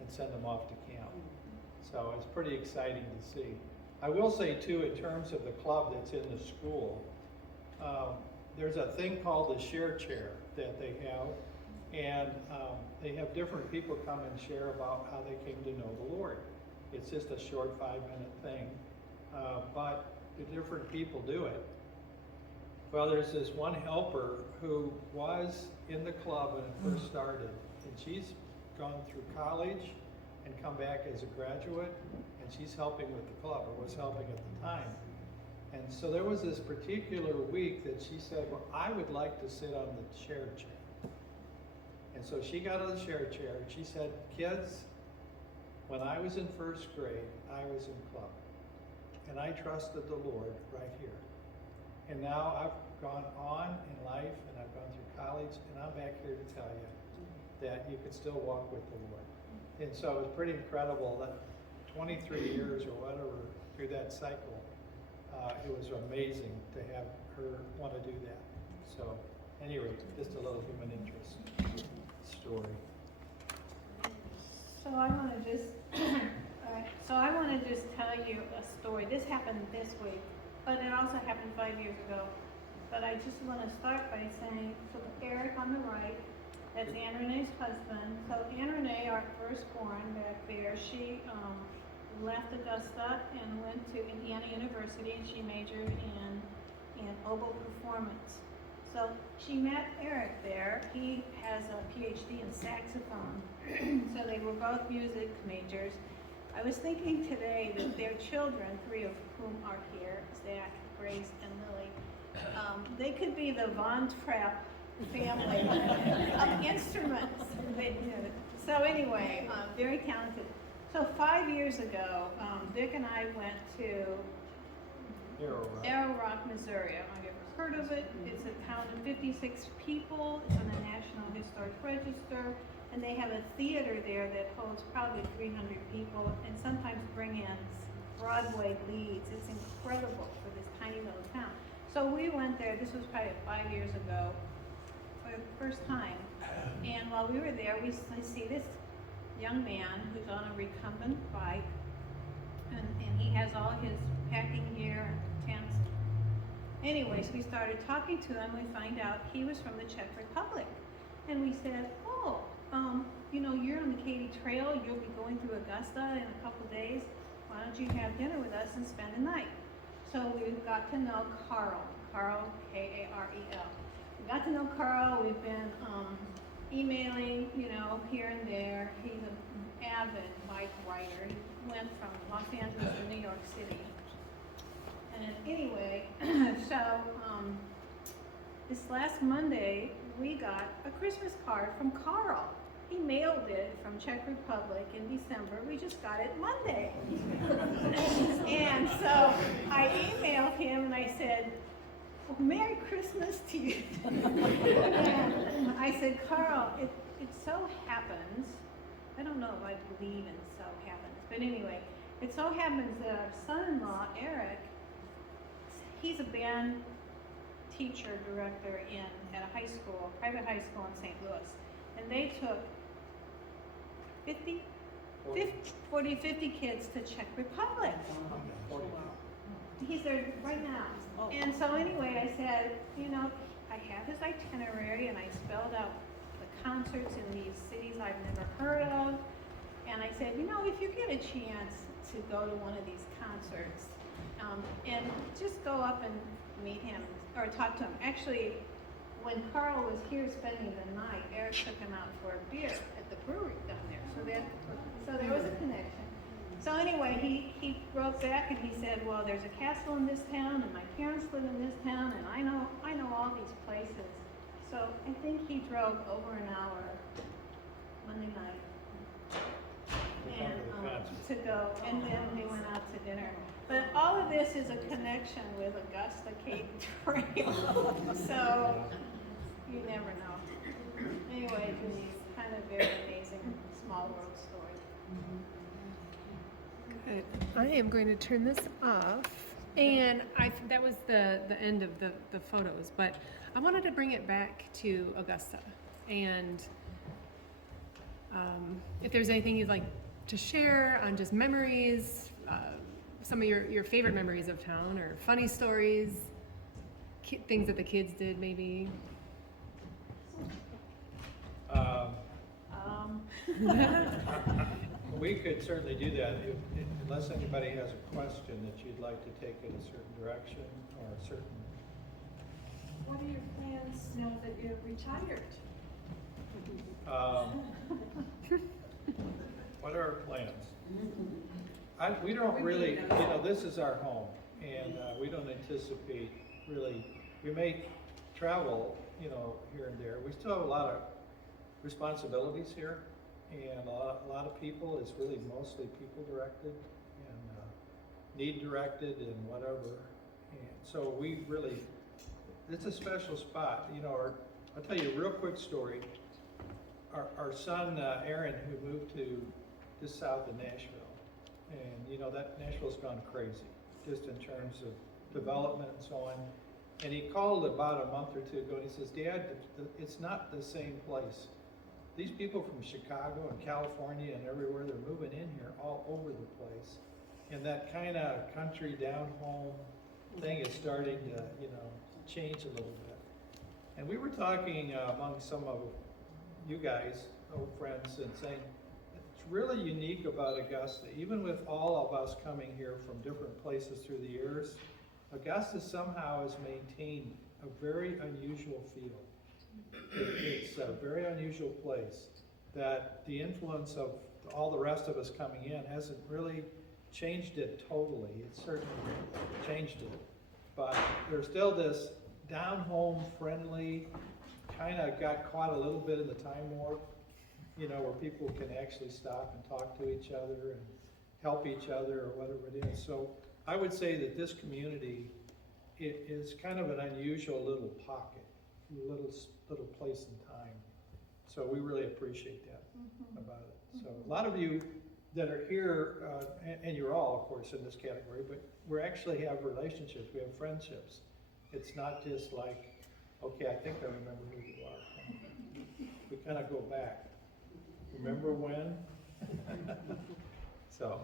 and send them off to camp. So it's pretty exciting to see. I will say too, in terms of the club that's in the school, there's a thing called the share chair that they have. And they have different people come and share about how they came to know the Lord. It's just a short 5-minute thing, but the different people do it. Well, there's this one helper who was in the club when it first started, and she's gone through college and come back as a graduate, and she's helping with the club, or was helping at the time. And so there was this particular week that she said, well, I would like to sit on the share chair. And so she got on the share chair, and she said, kids, when I was in first grade, I was in club, and I trusted the Lord right here. And now I've gone on in life, and I've gone through college, and I'm back here to tell you that you can still walk with the Lord. And so it's pretty incredible that 23 years or whatever through that cycle, it was amazing to have her want to do that. So anyway, just a little human interest story. So I want to just, tell you a story. This happened this week, but it also happened 5 years ago. But I just want to start by saying, so Eric on the right, that's Ann Renee's husband. So Ann Renee, our firstborn back there, she left Augusta and went to Indiana University, and she majored in oboe performance. So she met Eric there. He has a PhD in saxophone. So they were both music majors. I was thinking today that their children, 3 of whom are here, Zach, Grace, and Lily, they could be the Von Trapp family of instruments. So anyway, very talented. So 5 years ago, Vic and I went to Arrow Rock, Missouri. I don't know if you've ever heard of it. It's a town of 56 people. It's on the National Historic Register. And they have a theater there that holds probably 300 people, and sometimes bring in Broadway leads. It's incredible for this tiny little town. So we went there, this was probably 5 years ago, for the first time. And while we were there, we see this young man who's on a recumbent bike, and he has all his packing gear and tents. Anyways, we started talking to him. We find out he was from the Czech Republic. And we said, oh, you know, you're on the Katy Trail, you'll be going through Augusta in a couple days. Why don't you have dinner with us and spend the night? So we got to know Carl, K-A-R-E-L. We got to know Carl. We've been emailing, you know, here and there. He's an avid bike rider. He went from Los Angeles to New York City. And anyway, so this last Monday, we got a Christmas card from Carl. He mailed it from Czech Republic in December. We just got it Monday. And so I emailed him and I said, well, Merry Christmas to you. And I said, Carl, it so happens, I don't know if I believe in so happens, but anyway, it so happens that our son-in-law, Eric, he's a band teacher director at a high school, private high school in St. Louis. And they took 50 kids to Czech Republic. He's there right now. And so anyway, I said, you know, I have his itinerary, and I spelled out the concerts in these cities I've never heard of. And I said, you know, if you get a chance to go to one of these concerts, and just go up and meet him, or talk to him. Actually, when Carl was here spending the night, Eric took him out for a beer at the brewery down there. So there was a connection. So anyway, he wrote back and he said, well, there's a castle in this town, and my parents live in this town, and I know all these places. So I think he drove over an hour Monday night and to go, and then we went out to dinner. But all of this is a connection with Augusta Cape Trail, so you never know. Anyway, it's kind of very amazing small world story. Good. I am going to turn this off. And that was the end of the photos, but I wanted to bring it back to Augusta. And if there's anything you'd like to share on just memories, some of your favorite memories of town, or funny stories, things that the kids did maybe. We could certainly do that, unless anybody has a question that you'd like to take in a certain direction or a certain. What are your plans now that you're retired? What are our plans? We don't really, this is our home, and we don't anticipate really, we may travel, here and there. We still have a lot of responsibilities here, and a lot of people. It's really mostly people directed and need directed and whatever. And so we really, it's a special spot. I'll tell you a real quick story. Our son Aaron, who moved to just south of Nashville, and that Nashville's gone crazy just in terms of development and so on. And he called about a month or two ago and he says, Dad, it's not the same place. These people from Chicago and California and everywhere, they're moving in here all over the place. And that kind of country down home thing is starting to, change a little bit. And we were talking among some of you guys, old friends, and saying, it's really unique about Augusta. Even with all of us coming here from different places through the years, Augusta somehow has maintained a very unusual feel. It's a very unusual place that the influence of all the rest of us coming in hasn't really changed it totally. It certainly changed it. But there's still this down-home, friendly, kind of got caught a little bit in the time warp, where people can actually stop and talk to each other and help each other or whatever it is. So I would say that this community, it is kind of an unusual little pocket, little place in time. So we really appreciate that about it. So a lot of you that are here, and you're all, of course, in this category, but we actually have relationships, we have friendships. It's not just like, okay, I think I remember who you are. We kind of go back. Remember when? So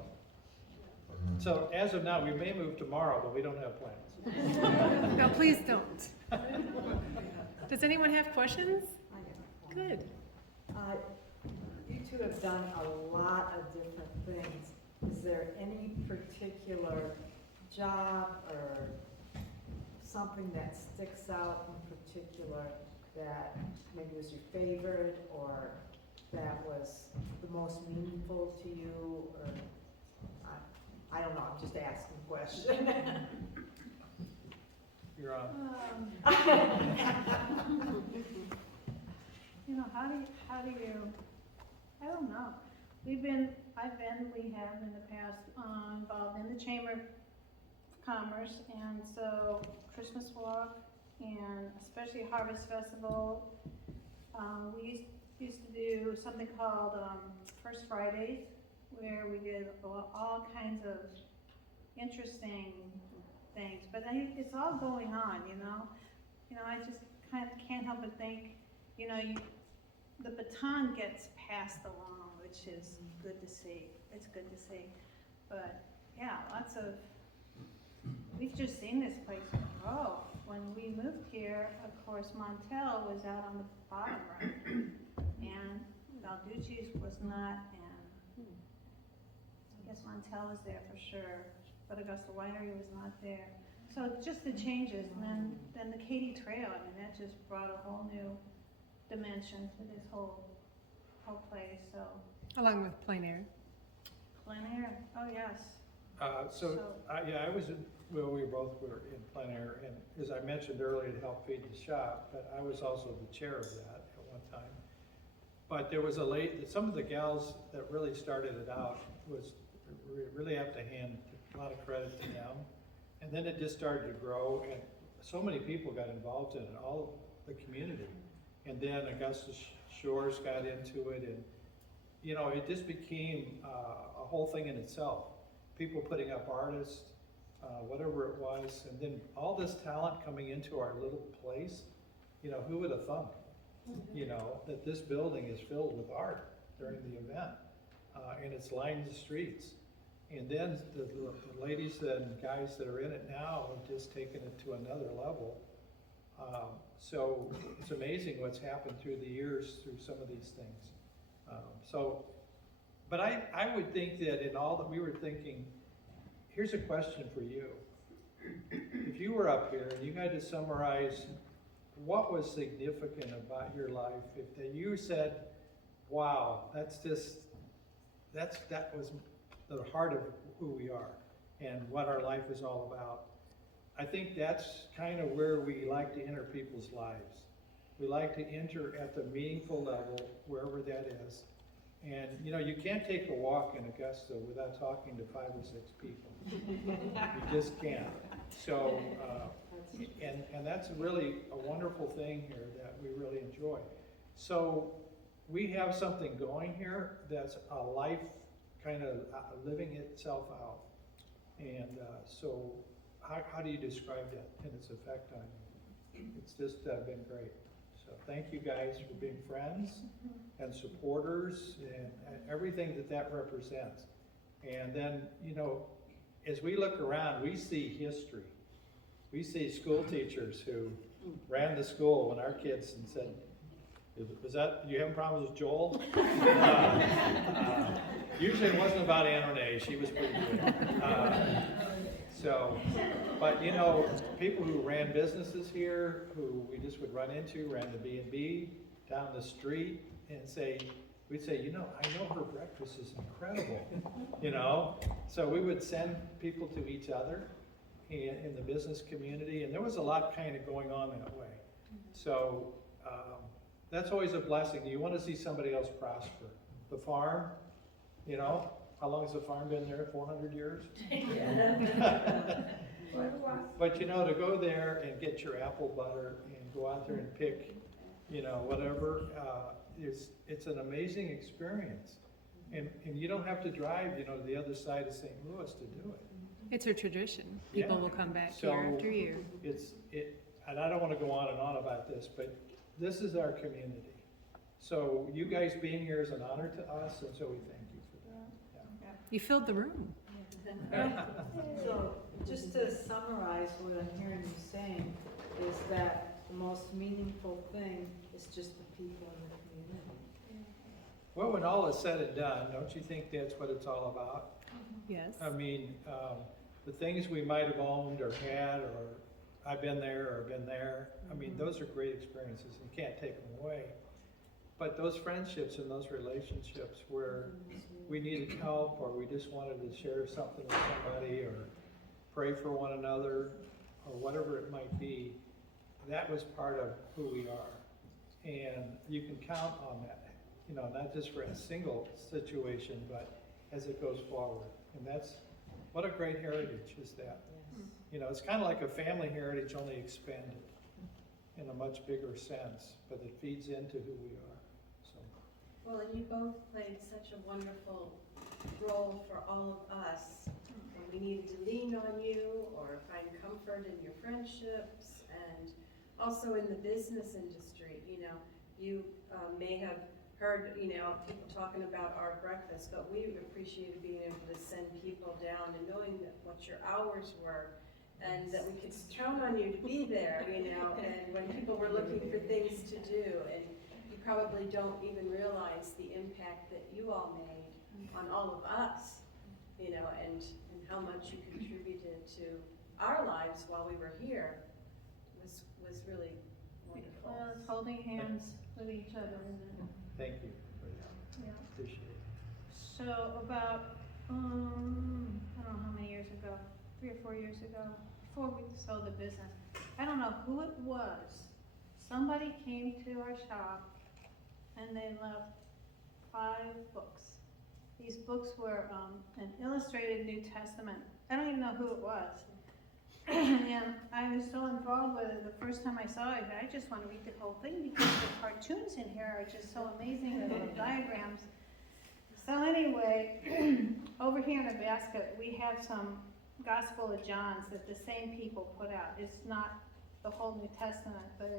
as of now, we may move tomorrow, but we don't have plans. No, please don't. Does anyone have questions? Good. You two have done a lot of different things. Is there any particular job or something that sticks out in particular that maybe was your favorite or that was the most meaningful to you? Or I don't know, I'm just asking a question. You're on. How do you, I don't know. We have in the past involved in the Chamber of Commerce, and so Christmas Walk, and especially Harvest Festival. We used to do something called First Fridays, where we did all kinds of interesting things. But it's all going on, I just kind of can't help but think, the baton gets passed along, which is good to see. It's good to see. But yeah, we've just seen this place grow. When we moved here, of course, Montel was out on the bottom right, and Balducci's was not, and I guess Montel was there for sure, but Augusta Winery was not there. So just the changes, and then the Katy Trail, I mean, that just brought a whole new dimension to this whole place, so. Along with plein air. Plein air, oh, yes. Yeah, I was in, well, we both were in plein air, and as I mentioned earlier, it helped feed the shop, but I was also the chair of that at one time. But there was some of the gals that really started it out really have to hand a lot of credit to them. And then it just started to grow, and so many people got involved in it, all of the community. And then Augusta Shores got into it, and you know, it just became a whole thing in itself. People putting up artists, whatever it was, and then all this talent coming into our little place. You know, who would have thunk, you know, that this building is filled with art during the event, and it's lined the streets. And then the ladies and guys that are in it now have just taken it to another level. So it's amazing what's happened through the years through some of these things. But I would think that in all that we were thinking, here's a question for you. If you were up here and you had to summarize what was significant about your life, if you said, wow, that was the heart of who we are and what our life is all about. I think that's kind of where we like to enter people's lives. We like to enter at the meaningful level, wherever that is. And you know, you can't take a walk in Augusta without talking to 5 or 6 people. You just can't. So, and that's really a wonderful thing here that we really enjoy. So we have something going here that's a life kind of living itself out. And so how do you describe that and its effect on you? It's just been great. So thank you guys for being friends and supporters and everything that represents. And then, you know, as we look around, we see history. We see school teachers who ran the school when our kids and said, was that, you having problems with Joel? Usually it wasn't about Anne Renee, she was pretty good. But you know, people who ran businesses here, who we just would run into, ran the B&B down the street and we'd say, you know, I know her breakfast is incredible, you know? So we would send people to each other in the business community, and there was a lot kind of going on that way. So that's always a blessing. You want to see somebody else prosper. The farm, you know, how long has the farm been there? 400 years? But you know, to go there and get your apple butter and go out there and pick, you know, whatever, it's an amazing experience. And you don't have to drive, you know, to the other side of St. Louis to do it. It's a tradition. People Yeah. will come back So, year after year. And I don't want to go on and on about this, but this is our community. So you guys being here is an honor to us, and so we thank you for that. You filled the room. So, just to summarize what I'm hearing you saying, is that the most meaningful thing is just the people in the community. Well, when all is said and done, don't you think that's what it's all about? Yes. I mean, the things we might have owned or had, or I've been there or been there, I mean, those are great experiences and you can't take them away. But those friendships and those relationships where we needed help or we just wanted to share something with somebody or pray for one another or whatever it might be, that was part of who we are. And you can count on that, you know, not just for a single situation, but as it goes forward. And that's, what a great heritage is that. You know, it's kind of like a family heritage, only expanded in a much bigger sense, but it feeds into who we are. So. Well, and you both played such a wonderful role for all of us when we needed to lean on you or find comfort in your friendships, and also in the business industry. You know, you may have heard, you know, people talking about our breakfast, but we appreciated being able to send people down and knowing that what your hours were, and that we could count on you to be there, you know, and when people were looking for things to do, and you probably don't even realize the impact that you all made on all of us, you know, and how much you contributed to our lives while we were here was really wonderful. Well, it's holding hands with each other, isn't it? Thank you for that. Yeah. Appreciate it. So about, I don't know how many years ago, 3 or 4 years ago, before we sold the business, I don't know who it was. Somebody came to our shop and they left 5 books. These books were an illustrated New Testament. I don't even know who it was. And I was so involved with it the first time I saw it, I just want to read the whole thing because the cartoons in here are just so amazing, the little diagrams. So anyway, over here in the basket, we have some Gospel of John's that the same people put out. It's not the whole New Testament, but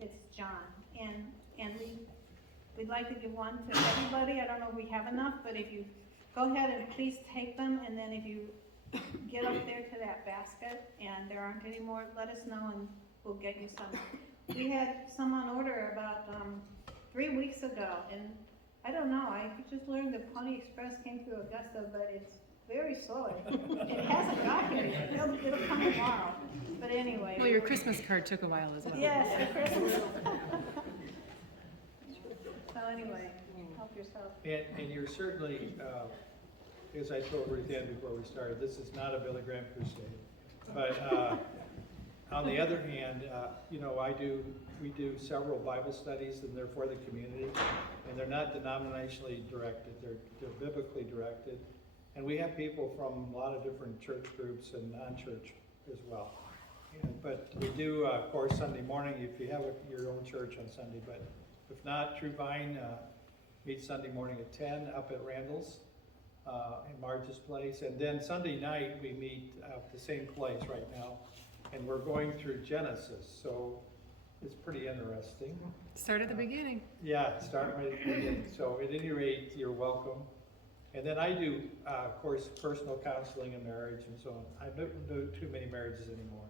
it's John. And we'd like to give one to everybody. I don't know if we have enough, but if you go ahead and please take them, and then if you get up there to that basket and there aren't any more, let us know and we'll get you some. We had some on order about 3 weeks ago, and I don't know, I just learned the Pony Express came through Augusta, but it's very slow. It hasn't got here yet. It'll come tomorrow. But anyway. Well, your Christmas card took a while as well. Yes, the Christmas. So anyway, help yourself. And you're certainly, as I told Ruth Ann before we started, this is not a Billy Graham crusade. But on the other hand, you know, we do several Bible studies, and they're for the community, and they're not denominationally directed, they're biblically directed. And we have people from a lot of different church groups and non-church as well. But we do, of course, Sunday morning, if you have your own church on Sunday, but if not, True Vine meets Sunday morning at 10 up at Randall's in Marge's place. And then Sunday night, we meet at the same place right now, and we're going through Genesis, so it's pretty interesting. Start at the beginning. Yeah, start right at the beginning. So at any rate, you're welcome. And then I do, of course, personal counseling and marriage and so on. I don't do too many marriages anymore.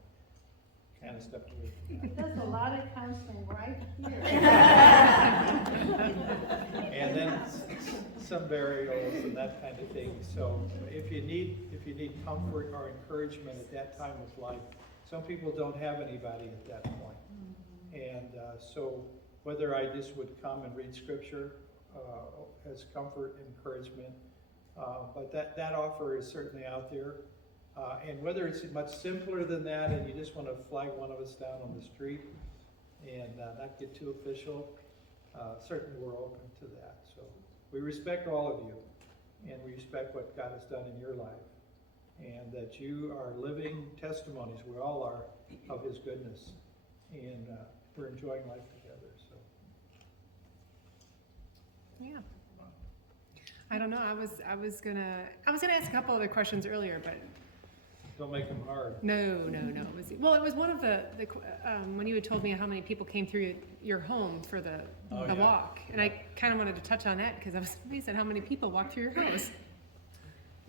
Kind of stepped away from that. There's a lot of counseling right here. And then some burials and that kind of thing. So if you need comfort or encouragement at that time of life, some people don't have anybody at that point. And so whether I just would come and read scripture as comfort, encouragement, but that offer is certainly out there. And whether it's much simpler than that and you just want to flag one of us down on the street and not get too official, certainly we're open to that. So we respect all of you, and we respect what God has done in your life, and that you are living testimonies, we all are, of His goodness, and we're enjoying life together. So Yeah. I don't know. I was gonna ask a couple other questions earlier, but don't make them hard. no. It was one of the when you had told me how many people came through your home for the Yeah. walk, and I kind of wanted to touch on that because I was amazed at how many people walked through your house.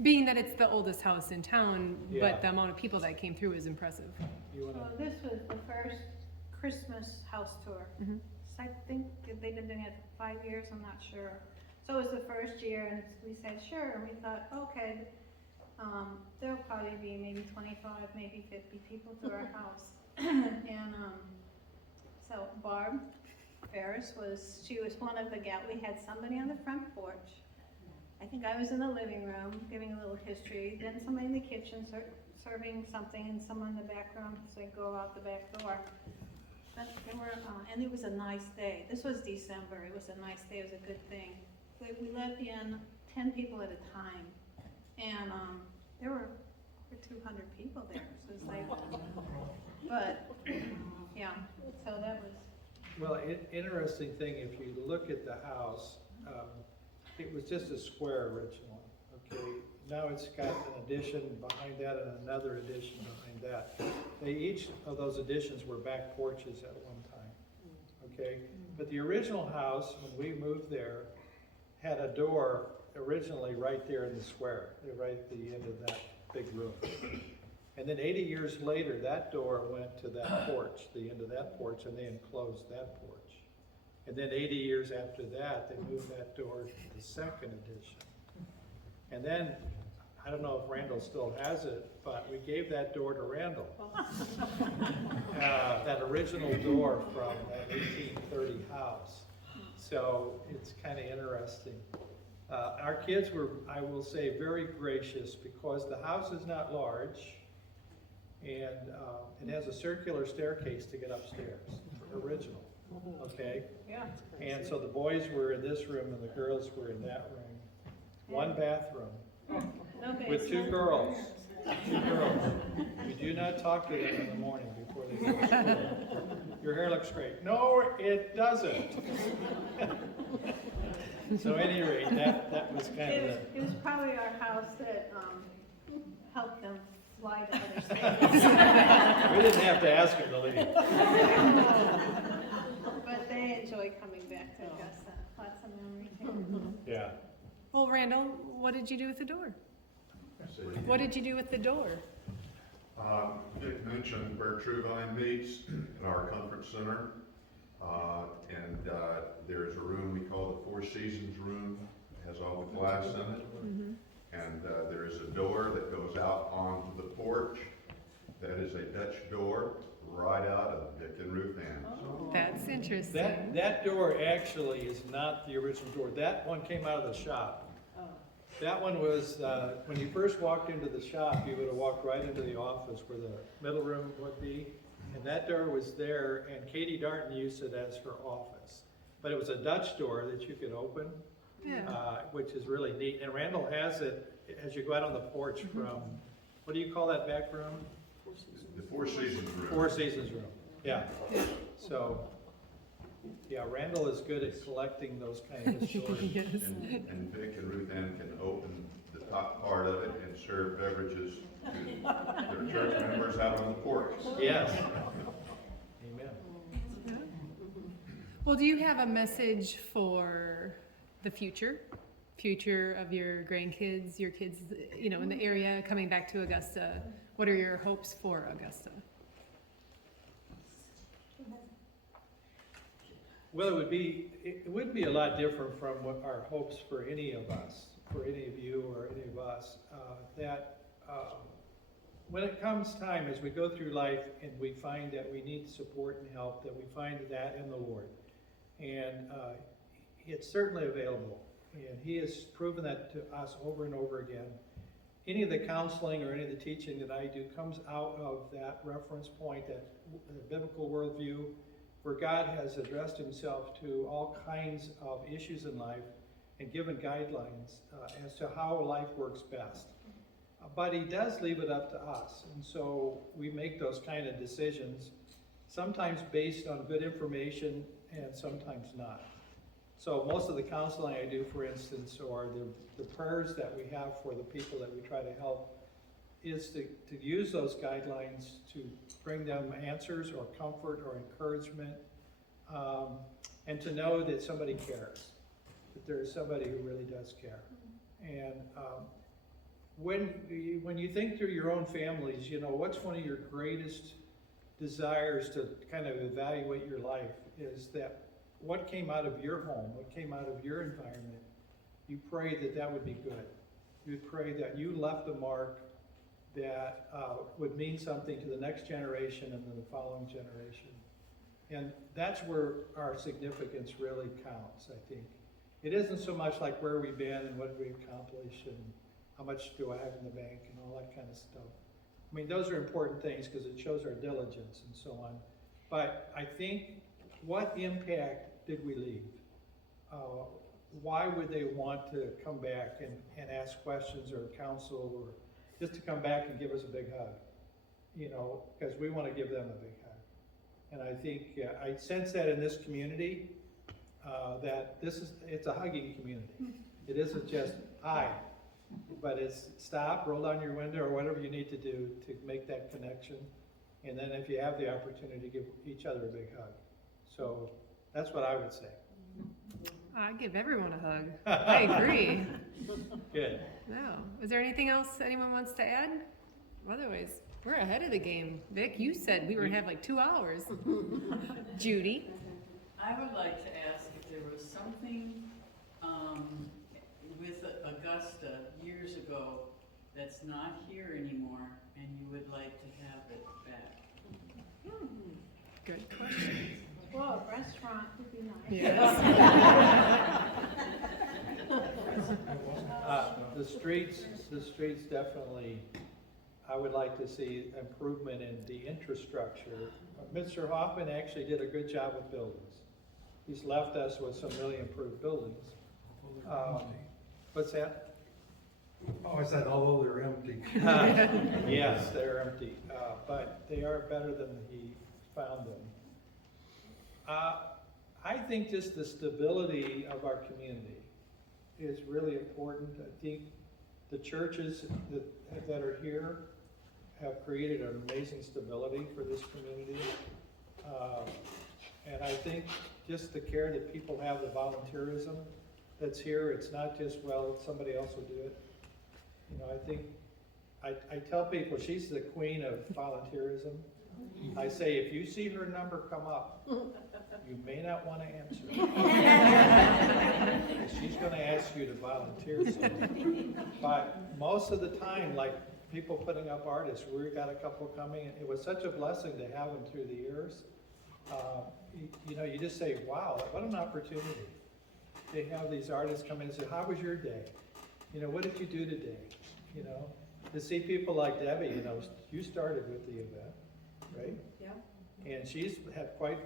Being that it's the oldest house in town, Yeah. but the amount of people that came through is impressive. You So wanna? this was the first Christmas house tour. Mhm. So I think they've been doing it 5 years, I'm not sure. So it was the first year, and we said, sure, and we thought, okay, there'll probably be maybe 25, maybe 50 people to our house. And so Barb Ferris she was one of the we had somebody on the front porch. I think I was in the living room giving a little history, then somebody in the kitchen serving something, and someone in the back room, so I go out the back door. But there were, and it was a nice day. This was December. It was a nice day. It was a good thing. We let in 10 people at a time, and there were over 200 people there. So it's like, but yeah. So that was. Well, interesting thing, if you look at the house, it was just a square originally, okay? Now it's got an addition behind that and another addition behind that. Each of those additions were back porches at one time, okay? But the original house, when we moved there, had a door originally right there in the square, right at the end of that big room. And then 80 years later, that door went to that porch, the end of that porch, and they enclosed that porch. And then 80 years after that, they moved that door to the second addition. And then I don't know if Randall still has it, but we gave that door to Randall. That original door from that 1830 house. So it's kind of interesting. Our kids were, I will say, very gracious because the house is not large and it has a circular staircase to get upstairs, original, okay? Yeah. And so the boys were in this room and the girls were in that room. One bathroom No with two basement. girls. Two girls. You do not talk to them in the morning before they go to school. Your hair looks great. No, it doesn't. So at any rate, that was kind of the. It was probably our house that, helped them fly to other states. We didn't have to ask him to leave. But they enjoy coming back to Augusta, lots of memories. Yeah. Well, Randall, what did you do with the door? What did you do with the door? Dick mentioned where True-Vine meets at our conference center. And there is a room we call the Four Seasons room. It has all the glass in it. And there is a door that goes out onto the porch. That is a Dutch door right out of Dick and Ruth Ann's. That's interesting. That door actually is not the original door. That one came out of the shop. That one was, when you first walked into the shop, you would have walked right into the office where the middle room would be. And that door was there, and Katie Darton used it as her office. But it was a Dutch door that you could open, Yeah. which is really neat. And Randall has it as you go out on the porch from, what do you call that back room? The Four Seasons room. Four Seasons room, yeah. Yeah. So, yeah, Randall is good at collecting those kind of stories. Yes. And Dick and Ruth Ann can open the top part of it and serve beverages to their church members out on the porch. Yes. Amen. Well, do you have a message for the future of your grandkids, your kids, in the area coming back to Augusta? What are your hopes for Augusta? Well, it would be a lot different from what our hopes for any of us, for any of you or any of us, when it comes time as we go through life and we find that we need support and help, that we find that in the Lord. And it's certainly available. And He has proven that to us over and over again. Any of the counseling or any of the teaching that I do comes out of that reference point, that biblical worldview, where God has addressed Himself to all kinds of issues in life and given guidelines as to how life works best. But He does leave it up to us, and so we make those kind of decisions, sometimes based on good information and sometimes not. So most of the counseling I do, for instance, or the prayers that we have for the people that we try to help, is to use those guidelines to bring them answers or comfort or encouragement, and to know that somebody cares, that there is somebody who really does care. And when you think through your own families, what's one of your greatest desires to kind of evaluate your life is that what came out of your home, what came out of your environment, you pray that would be good. You pray that you left a mark that would mean something to the next generation and then the following generation. And that's where our significance really counts, I think. It isn't so much like where we've been and what we accomplished and how much do I have in the bank and all that kind of stuff. I mean, those are important things because it shows our diligence and so on. But I think, what impact did we leave? Why would they want to come back and ask questions or counsel, or just to come back and give us a big hug? Because we want to give them a big hug. And I think, I sense that in this community, that it's a hugging community. It isn't just hi, but it's stop, roll down your window, or whatever you need to do to make that connection. And then if you have the opportunity, give each other a big hug. So that's what I would say. I give everyone a hug. I agree. Good. No. Is there anything else anyone wants to add? Otherwise, we're ahead of the game. Vic, you said we were gonna have like 2 hours. Judy? I would like to ask if there was something with Augusta years ago that's not here anymore and you would like to have it back? Good question. Well, a restaurant would be nice. Yes. The streets definitely, I would like to see improvement in the infrastructure. Mr. Hoffman actually did a good job with buildings. He's left us with some really improved buildings. What's that? Oh, I said, although they're empty. Yes, they're empty, but they are better than he found them. I think just the stability of our community is really important. I think the churches that are here have created an amazing stability for this community. And I think just the care that people have, the volunteerism that's here, it's not just, well, somebody else will do it. You know, I think, I tell people she's the queen of volunteerism. I say, if you see her number come up, you may not want to answer. She's going to ask you to volunteer something. But most of the time, like people putting up artists, we got a couple coming, and it was such a blessing to have them through the years. You know, you just say, wow, what an opportunity. They have these artists come in and say, how was your day? You know, what did you do today? You know, to see people like Debbie, you know, you started with the event, right? Yeah. And she's had quite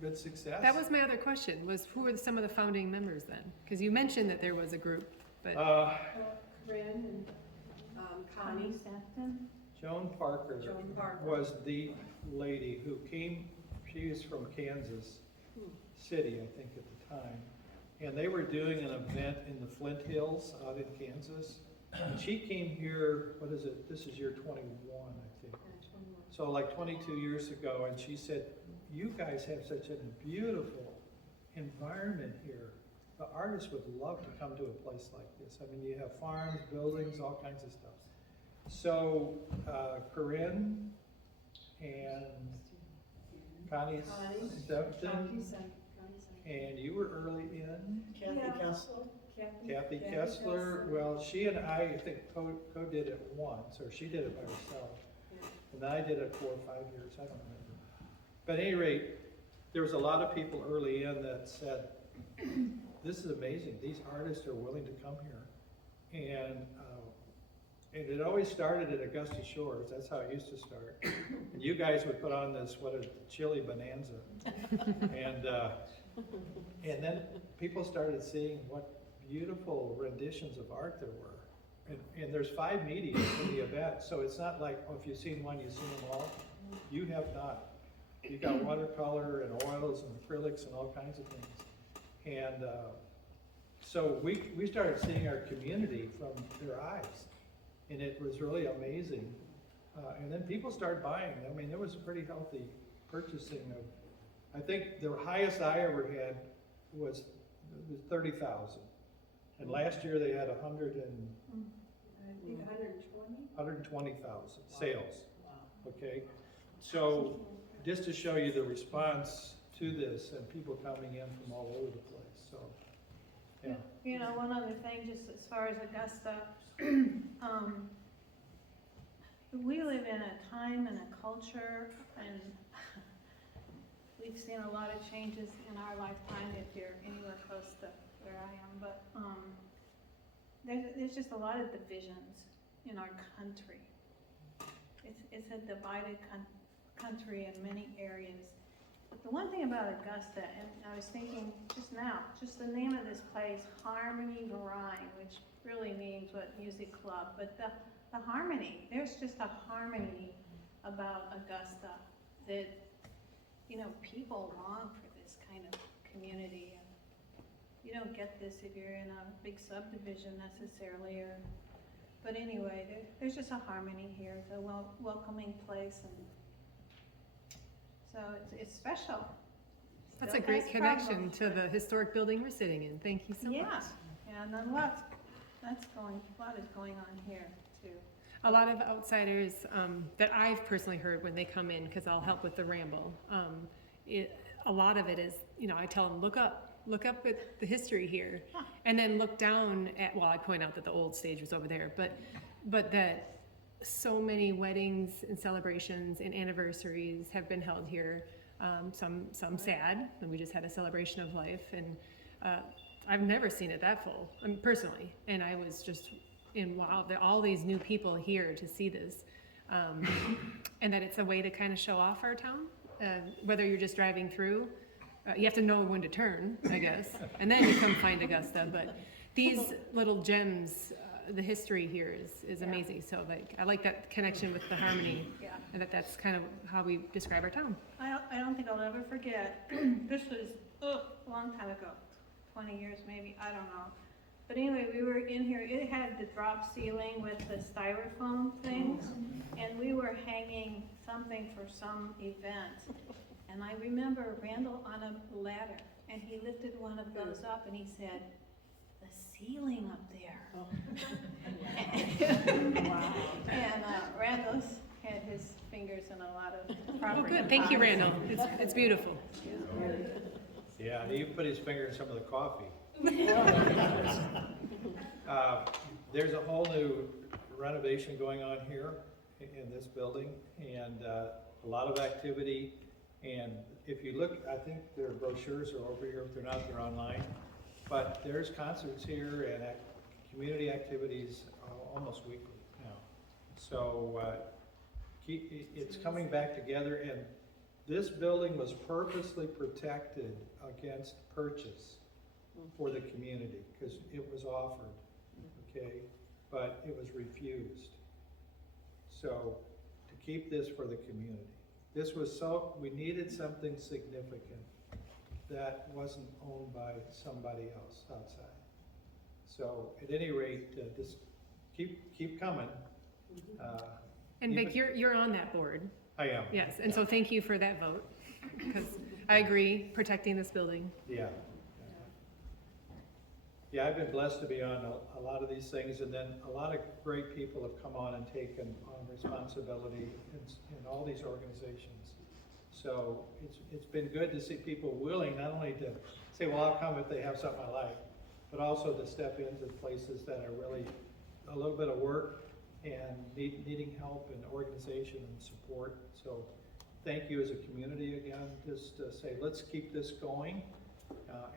good success. That was my other question, was who were some of the founding members then? Because you mentioned that there was a group, but. Corinne and Connie. Sefton. Joan Parker Joan Parker. was the lady who came, she is from Kansas City, I think, at the time. And they were doing an event in the Flint Hills out in Kansas. And she came here, what is it, this is year 21, I think. So like 22 years ago, and she said, you guys have such a beautiful environment here. The artists would love to come to a place like this. I mean, you have farms, buildings, all kinds of stuff. So Corinne and Connie Sefton, and you were early in. Kathy Kessler. Kathy Kessler, well, she and I think co-did it once, or she did it by herself. And I did it 4 or 5 years, I don't remember. But at any rate, there was a lot of people early in that said, this is amazing, these artists are willing to come here. And it always started at Augusta Shores, that's how it used to start. And you guys would put on this, what is it, chili bonanza. And then people started seeing what beautiful renditions of art there were. And there's 5 media in the event, so it's not like, oh, if you've seen one, you've seen them all. You have not. You got watercolor and oils and acrylics and all kinds of things. And so we started seeing our community from their eyes, and it was really amazing. And then people started buying. I mean, there was pretty healthy purchasing of, I think the highest I ever had was 30,000. And last year they had 120,000 sales. Okay, so just to show you the response to this and people coming in from all over the place. So, yeah. You know, one other thing, just as far as Augusta, we live in a time and a culture, and we've seen a lot of changes in our lifetime if you're anywhere close to where I am, but there's just a lot of divisions in our country. It's a divided country in many areas. But the one thing about Augusta, and I was thinking just now, just the name of this place, Harmony Variety, which really means what, music club, but the harmony, there's just a harmony about Augusta that, you know, people long for this kind of community. And you don't get this if you're in a big subdivision necessarily, but anyway, there's just a harmony here. It's a welcoming place, and so it's special. That's Still a great has connection problems, to but- the historic building we're sitting in. Thank you so much. Yeah, and a lot is going on here too. A lot of outsiders that I've personally heard when they come in, because I'll help with the ramble, a lot of it is, you know, I tell them, look up at the history here, and then look down at, well, I point out that the old stage was over there, but but that so many weddings and celebrations and anniversaries have been held here. Some sad, and we just had a celebration of life, and I've never seen it that full, personally. And I was just in wow, all these new people here to see this, and that it's a way to kind of show off our town. Whether you're just driving through, you have to know when to turn, I guess, and then you come find Augusta. But these little gems, the history here is amazing. So like, I like that connection with the harmony, and that's kind of how we describe our town. I don't think I'll ever forget. This was a long time ago, 20 years maybe, I don't know. But anyway, we were in here, it had the drop ceiling with the styrofoam things, and we were hanging something for some event. And I remember Randall on a ladder, and he lifted one of those up and he said, "The ceiling up there." Wow. And Randall's had his fingers in a lot of property. Oh, good. Thank you, Randall. It's beautiful. Yeah, and he put his finger in some of the coffee. There's a whole new renovation going on here in this building, and a lot of activity. And if you look, I think their brochures are over here. If they're not, they're online. But there's concerts here and community activities almost weekly now. So it's coming back together, and this building was purposely protected against purchase for the community because it was offered, okay, but it was refused. So to keep this for the community. This was we needed something significant that wasn't owned by somebody else outside. So at any rate, just keep coming. And Vic, you're on that board. I am. Yes, and so thank you for that vote, because I agree, protecting this building. Yeah. Yeah, I've been blessed to be on a lot of these things, and then a lot of great people have come on and taken on responsibility in all these organizations. So it's been good to see people willing not only to say, well, I'll come if they have something I like, but also to step into places that are really a little bit of work and needing help and organization and support. So thank you as a community again, just to say, let's keep this going.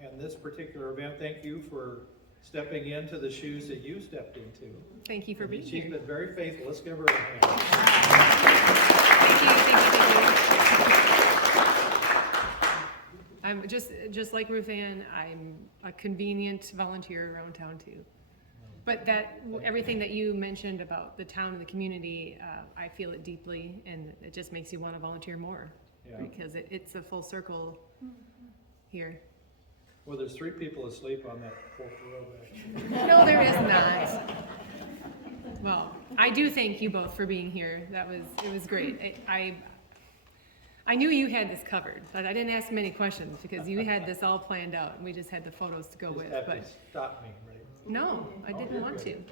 And this particular event, thank you for stepping into the shoes that you stepped into. Thank you for being here. She's been very faithful. Let's give her a hand. I'm just like Ruth Ann, I'm a convenient volunteer around town too. But everything that you mentioned about the town and the community, I feel it deeply, and it just makes you want to volunteer more, because it's a full circle here. Well, there's 3 people asleep on that 4th row back. No, there is not. Well, I do thank you both for being here. It was great. I knew you had this covered, but I didn't ask many questions because you had this all planned out, and we just had the photos to go with. Just have But to stop me, right? no, I didn't want to.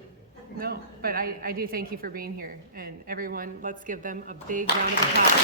No, but I do thank you for being here, and everyone, let's give them a big round of applause.